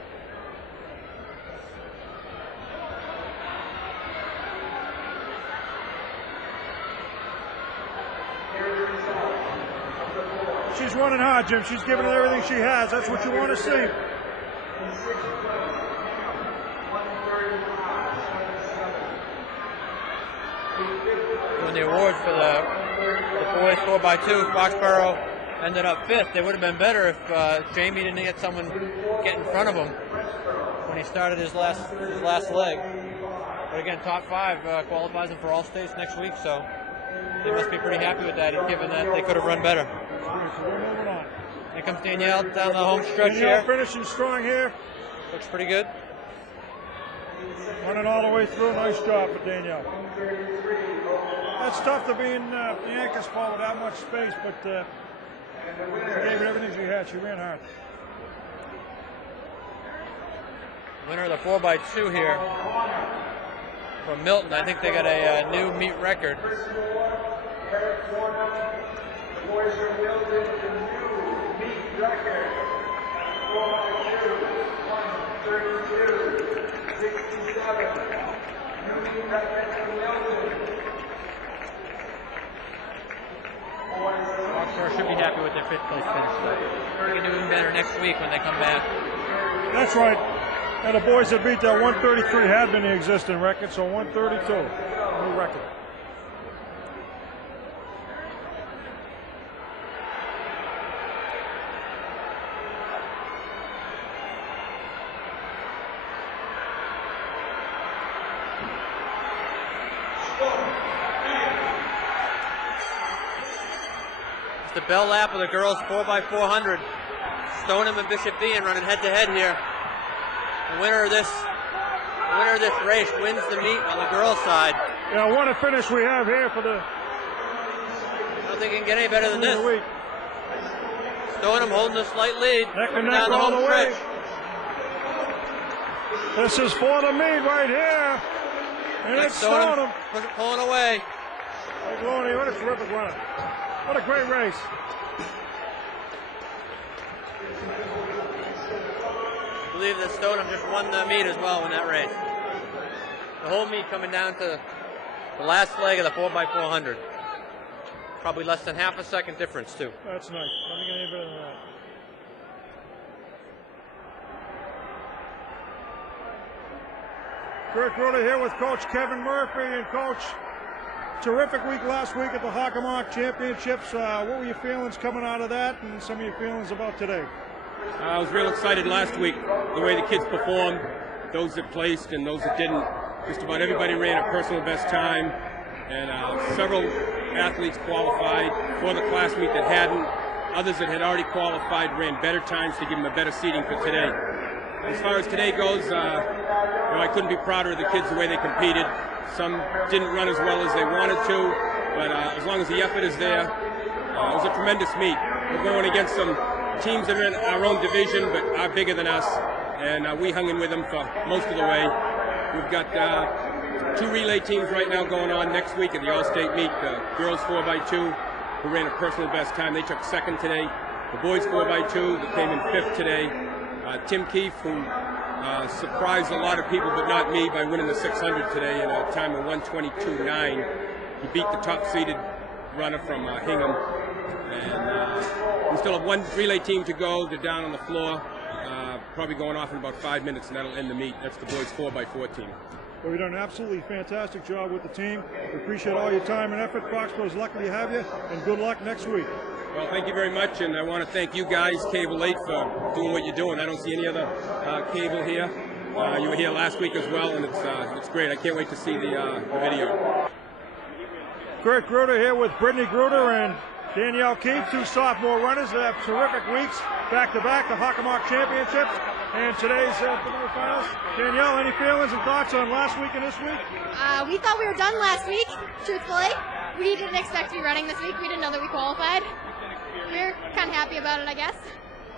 She's running hard, Jim. She's giving it everything she has. That's what you want to see. Doing the award for the boys 4x2, Foxborough ended up 5th. They would have been better if Jamie didn't get someone get in front of him when he started his last leg. But again, top 5 qualifies him for all states next week, so they must be pretty happy with that, given that they could have run better. Here comes Danielle down the home stretch Danielle here. finishing strong here. Looks pretty good. Running all the way through. Nice job for Danielle. That's tough to be in the anchor spot with that much space, but she gave it everything she had. She ran hard. Winner of the 4x2 here from Milton. I think they got a new meet record. Boys from Milton, the new meet record. 4x2, 132, 67. New meet record from Milton. Foxborough should be happy with their 5th place finish, though. They can do even better next week when they come back. That's right. And the boys that beat that 133 had been the existing record, so 132, new record. It's the bell lap of the girls 4x400. Stoneham and Bishop Ian running head-to-head here. The winner of this race wins the meet on the girls' side. Yeah, what a finish we have here for the. I don't think it can get any better than this. Week. Stoneham holding a slight lead. Neck and down neck the all home the way. stretch. This is for the meet right here. And it's Stoneham. Pulling away. Hey, Glory, what a terrific run. What a great race. I believe that Stoneham just won the meet as well in that race. The whole meet coming down to the last leg of the 4x400. Probably less than half a second difference, too. That's nice. Nothing any better than that. Kirk Ruder here with Coach Kevin Murphy. And Coach, terrific week last week at the Hockomock Championships. What were your feelings coming out of that and some of your feelings about today? I was real excited last week, the way the kids performed, those that placed and those that didn't. Just about everybody ran a personal best time, and several athletes qualified for the class meet that hadn't. Others that had already qualified ran better times to give them a better seating for today. As far as today goes, I couldn't be prouder of the kids the way they competed. Some didn't run as well as they wanted to, but as long as the effort is there, it was a tremendous meet. We're going against some teams that are in our own division but are bigger than us, and we hung in with them for most of the way. We've got 2 relay teams right now going on next week at the All-State meet. The girls 4x2, who ran a personal best time, they took 2nd today. The boys 4x2 that came in 5th today. Tim Keefe, who Surprised a lot of people, but not me, by winning the 600 today in a time of 1:22.9. He beat the top-seeded runner from Hingham. And we still have one relay team to go. They're down on the floor, probably going off in about 5 minutes, and that'll end the meet. That's the boys 4x4 team. Well, you've done an absolutely fantastic job with the team. We appreciate all your time and effort. Foxborough's lucky to have you, and good luck next week. Well, thank you very much, and I want to thank you guys, Cable 8, for doing what you're doing. I don't see any other cable here. You were here last week as well, and it's great. I can't wait to see the video. Kurt Gruder here with Brittany Gruder and Danielle Keefe, two sophomore runners that have terrific weeks back-to-back, the Hockomock Championships and today's finals. Danielle, any feelings and thoughts on last week and this week? We thought we were done last week, truthfully. We didn't expect to be running this week. We didn't know that we qualified. We're kind of happy about it, I guess.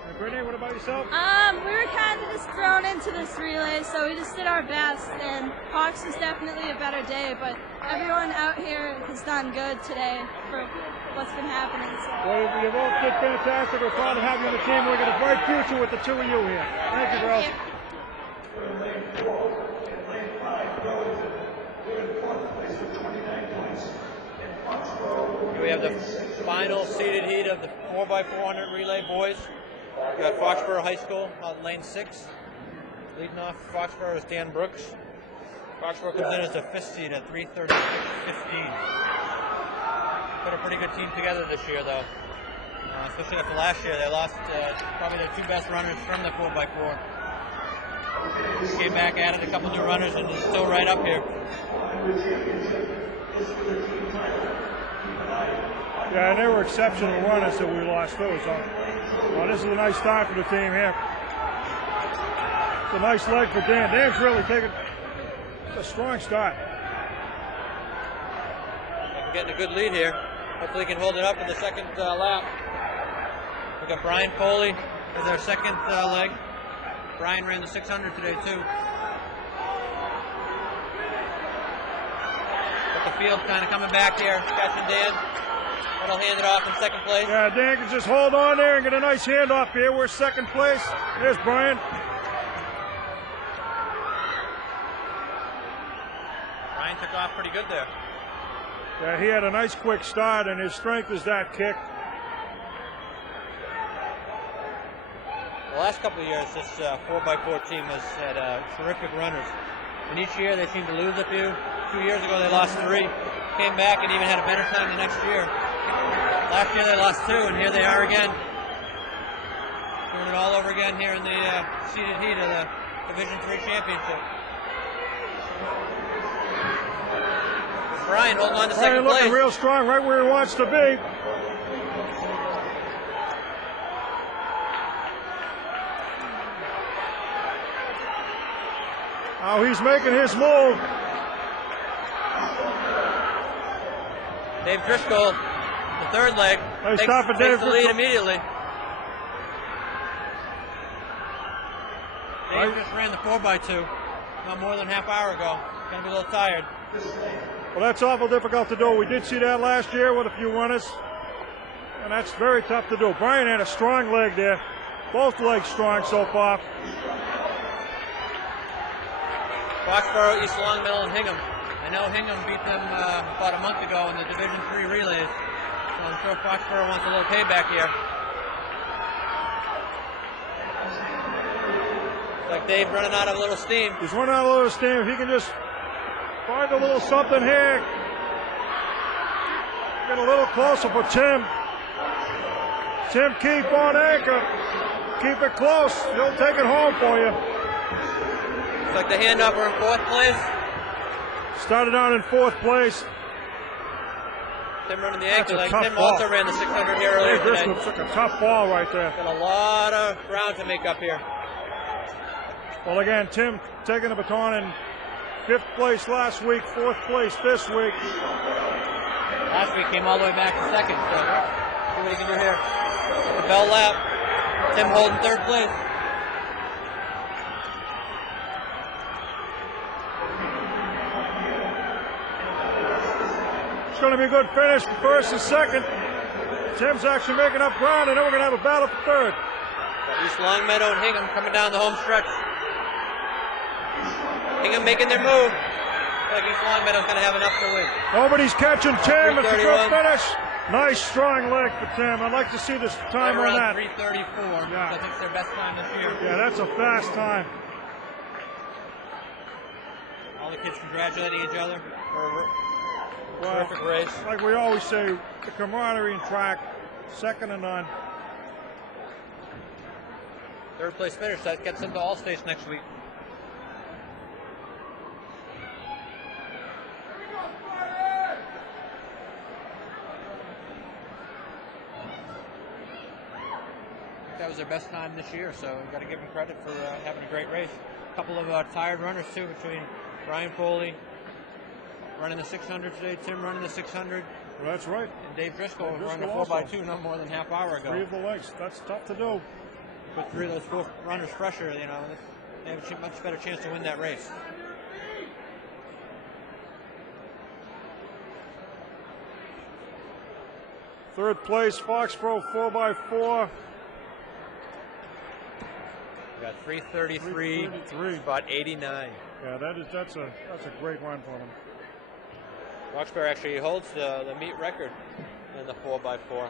And Brittany, what about yourself? We were kind of just thrown into this relay, so we just did our best. And Hawks was definitely a better day, but everyone out here has done good today for what's been happening. So. Well, you both did fantastic. We're proud to have you on the team. We're going to bright future with the two of you here. Thank you, girls. Here we have the final seeded heat of the 4x400 relay boys. We got Foxborough High School out in lane 6. Leading off Foxborough is Dan Brooks. Foxborough comes in as the 5th seed at 3:36.15. Put a pretty good team together this year, though. Especially after last year, they lost probably their two best runners from the 4x4. Came back, added a couple new runners, and is still right up here. Yeah, and they were exceptional runners that we lost those on. Well, this is a nice start for the team here. It's a nice leg for Dan. Dan's really taking a strong start. They're getting a good lead here. Hopefully he can hold it up in the second lap. We got Brian Foley as our second leg. Brian ran the 600 today too. But the field kind of coming back here, catching Dan. That'll hand it off in second place. Yeah, Dan can just hold on there and get a nice handoff here. We're second place. There's Brian. Brian took off pretty good there. Yeah, he had a nice quick start, and his strength is that kick. The last couple of years, this 4x4 team has had terrific runners. And each year they seem to lose a few. 2 years ago they lost 3, came back and even had a better time the next year. Last year they lost 2, and here they are again. Doing it all over again here in the seeded heat of the Division 3 championship. Brian holding on to second place. Looking real strong, right where he wants to be. Now he's making his move. Dave Driscoll, the third leg, Nice takes stop for Dave the lead Driscoll. immediately. Dave just ran the 4x2 not more than a half hour ago. Gonna be a little tired. Well, that's awful difficult to do. We did see that last year with a few runners, and that's very tough to do. Brian had a strong leg there. Both legs strong so far. Foxborough, East Longmeadow, and Hingham. I know Hingham beat them about a month ago in the Division 3 relays, so I'm sure Foxborough wants a little payback here. Looks like Dave running out of a little steam. He's running out of a little steam. If he can just find a little something here, get a little closer for Tim. Tim, keep on anchor. Keep it close. He'll take it home for you. Looks like the handoff are in 4th place. Started out in 4th place. Tim running the ankle leg. tough Tim ball. also ran the 600 here earlier Dave today. Driscoll took a tough ball right there. Got a lot of ground to make up here. Well, again, Tim taking the baton in 5th place last week, 4th place this week. Last week came all the way back to 2nd, so see what he can do here. The bell lap. Tim holding 3rd place. It's going to be a good finish for 1st and 2nd. Tim's actually making up ground, and then we're going to have a battle for 3rd. East Longmeadow and Hingham coming down the home stretch. Hingham making their move. Like East Longmeadow's going to have enough to win. Nobody's catching Tim. It's a good 3:31. finish. Nice strong leg for Tim. I'd like to see this time on that. 3:34. Yeah. I think it's their best time this year. Yeah, that's a fast time. All the kids congratulating each other for a Well, terrific race. like we always say, the camaraderie in track, second to none. Third place finish. That gets into all states next week. That was their best time this year, so we've got to give them credit for having a great race. A couple of tired runners, too, between Brian Foley running the 600 today, Tim running the 600, Well, that's right. and Dave Driscoll Driscoll running the also. 4x2 no more than half hour ago. 3 of the legs. That's tough to do. Put 3 of those 4 runners fresher, you know, they have a much better chance to win that race. Third place, Foxborough 4x4. We got 3:33, 3:33. about 89. Yeah, that's a great run for them. Roxbury actually holds the meet record in the 4x4.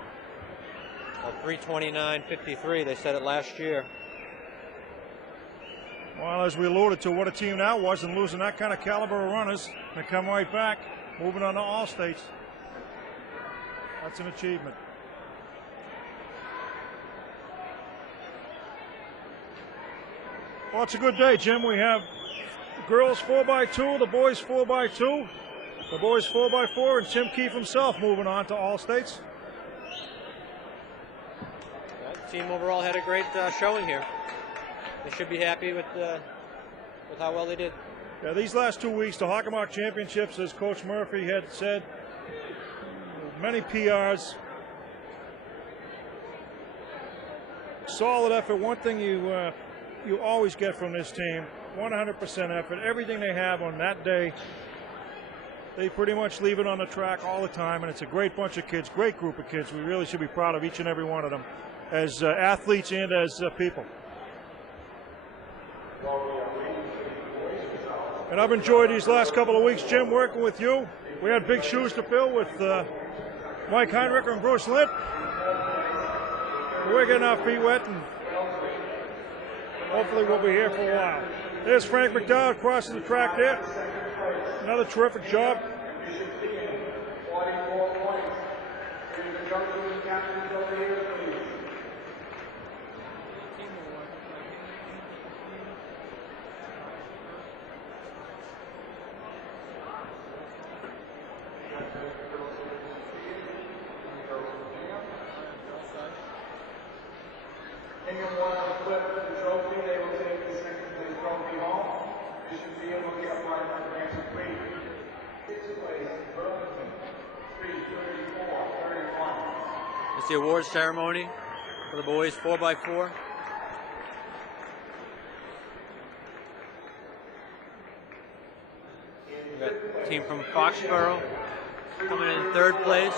3:29.53. They said it last year. Well, as we alluded to, what a team that was, and losing that kind of caliber of runners, they come right back, moving on to all states. That's an achievement. Well, it's a good day, Jim. We have the girls 4x2, the boys 4x2, the boys 4x4, and Tim Keefe himself moving on to all states. The team overall had a great showing here. They should be happy with how well they did. Yeah, these last 2 weeks, the Hockomock Championships, as Coach Murphy had said, many PRs. Solid effort. One thing you always get from this team, 100% effort. Everything they have on that day, they pretty much leave it on the track all the time, and it's a great bunch of kids, great group of kids. We really should be proud of each and every one of them as athletes and as people. And I've enjoyed these last couple of weeks, Jim, working with you. We had big shoes to fill with Mike Heinrich and Bruce Litt. We're getting our feet wet, and hopefully we'll be here for a while. There's Frank McDowell crossing the track there. Another terrific job. Hingham won the flip the trophy. They will take the second place trophy home. Bishop Field will get one for Ransom Creek. Sixth place, Burlington, 3:34.31. It's the awards ceremony for the boys 4x4. We got a team from Foxborough coming in third place.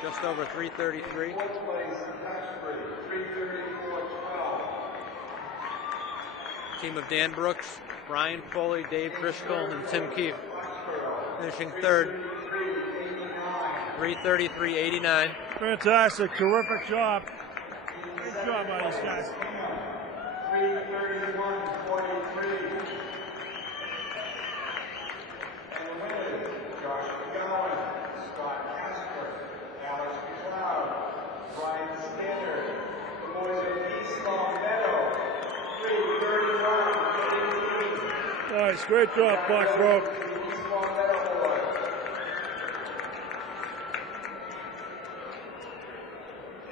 Just over 3:33. Fourth place, Duxbury, 3:34.12. Team of Dan Brooks, Brian Foley, Dave Driscoll, and Tim Keefe finishing third. 3:33.89. Fantastic, terrific job. Good job by these guys. 3:31.43. And the winners, Josh McGowan, Scott Casper, Alex McLeod, Brian Skinner, the boys of East Longmeadow, 3:31.18. Nice, great job, Foxborough. East Longmeadow boys.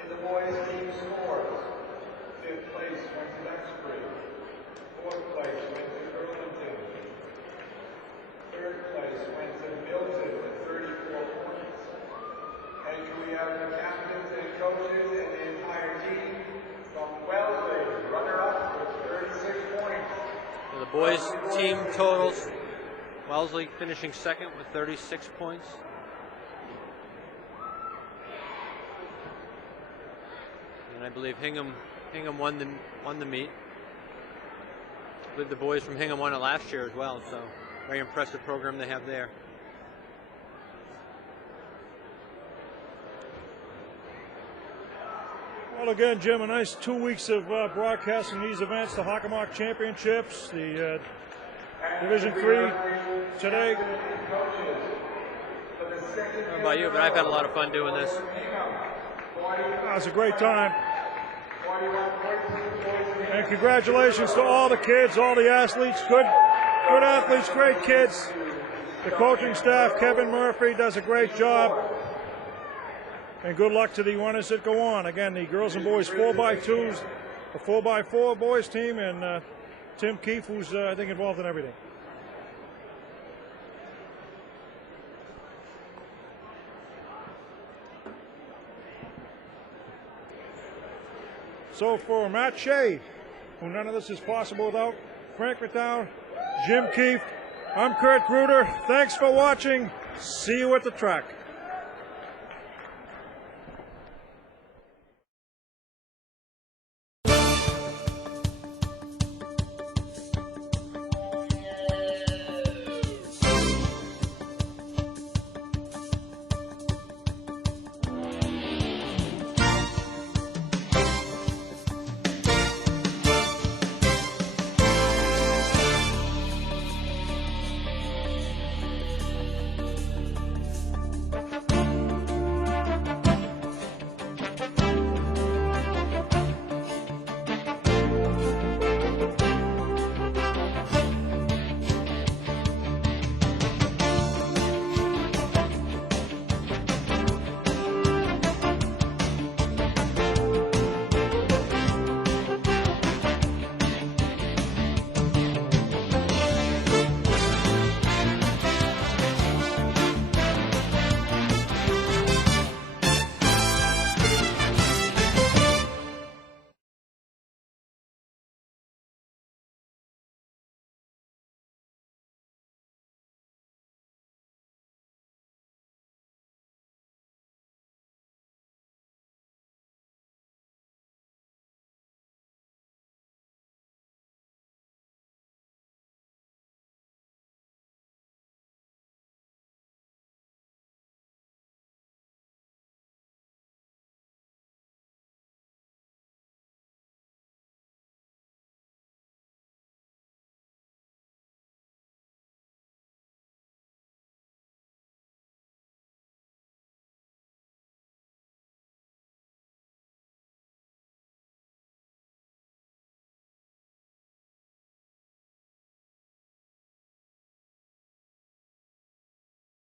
In the boys' team scores, fifth place went to Duxbury, fourth place went to Burlington, third place went to Milton with 34 points. And we have the captains and coaches and the entire team from Wellesley, runner-up with 36 points. So the boys' team totals, Wellesley finishing second with 36 points. And I believe Hingham won the meet. believe the boys from Hingham won it last year as well, so very impressive program they have there. Well, again, Jim, a nice 2 weeks of broadcasting these events, the Hockomock Championships, the Division III today. I don't know about you, but I've had a lot of fun doing this. It's a great time. And congratulations to all the kids, all the athletes, good athletes, great kids. The coaching staff, Kevin Murphy, does a great job. And good luck to the runners that go on. Again, the girls and boys 4x2s, the 4x4 boys team, and Tim Keefe, who's, I think, involved in everything. So for Matt Shea, who none of this is possible without, Frank McDowell, Jim Keefe, I'm Kurt Gruder. Thanks for watching. See you at the track.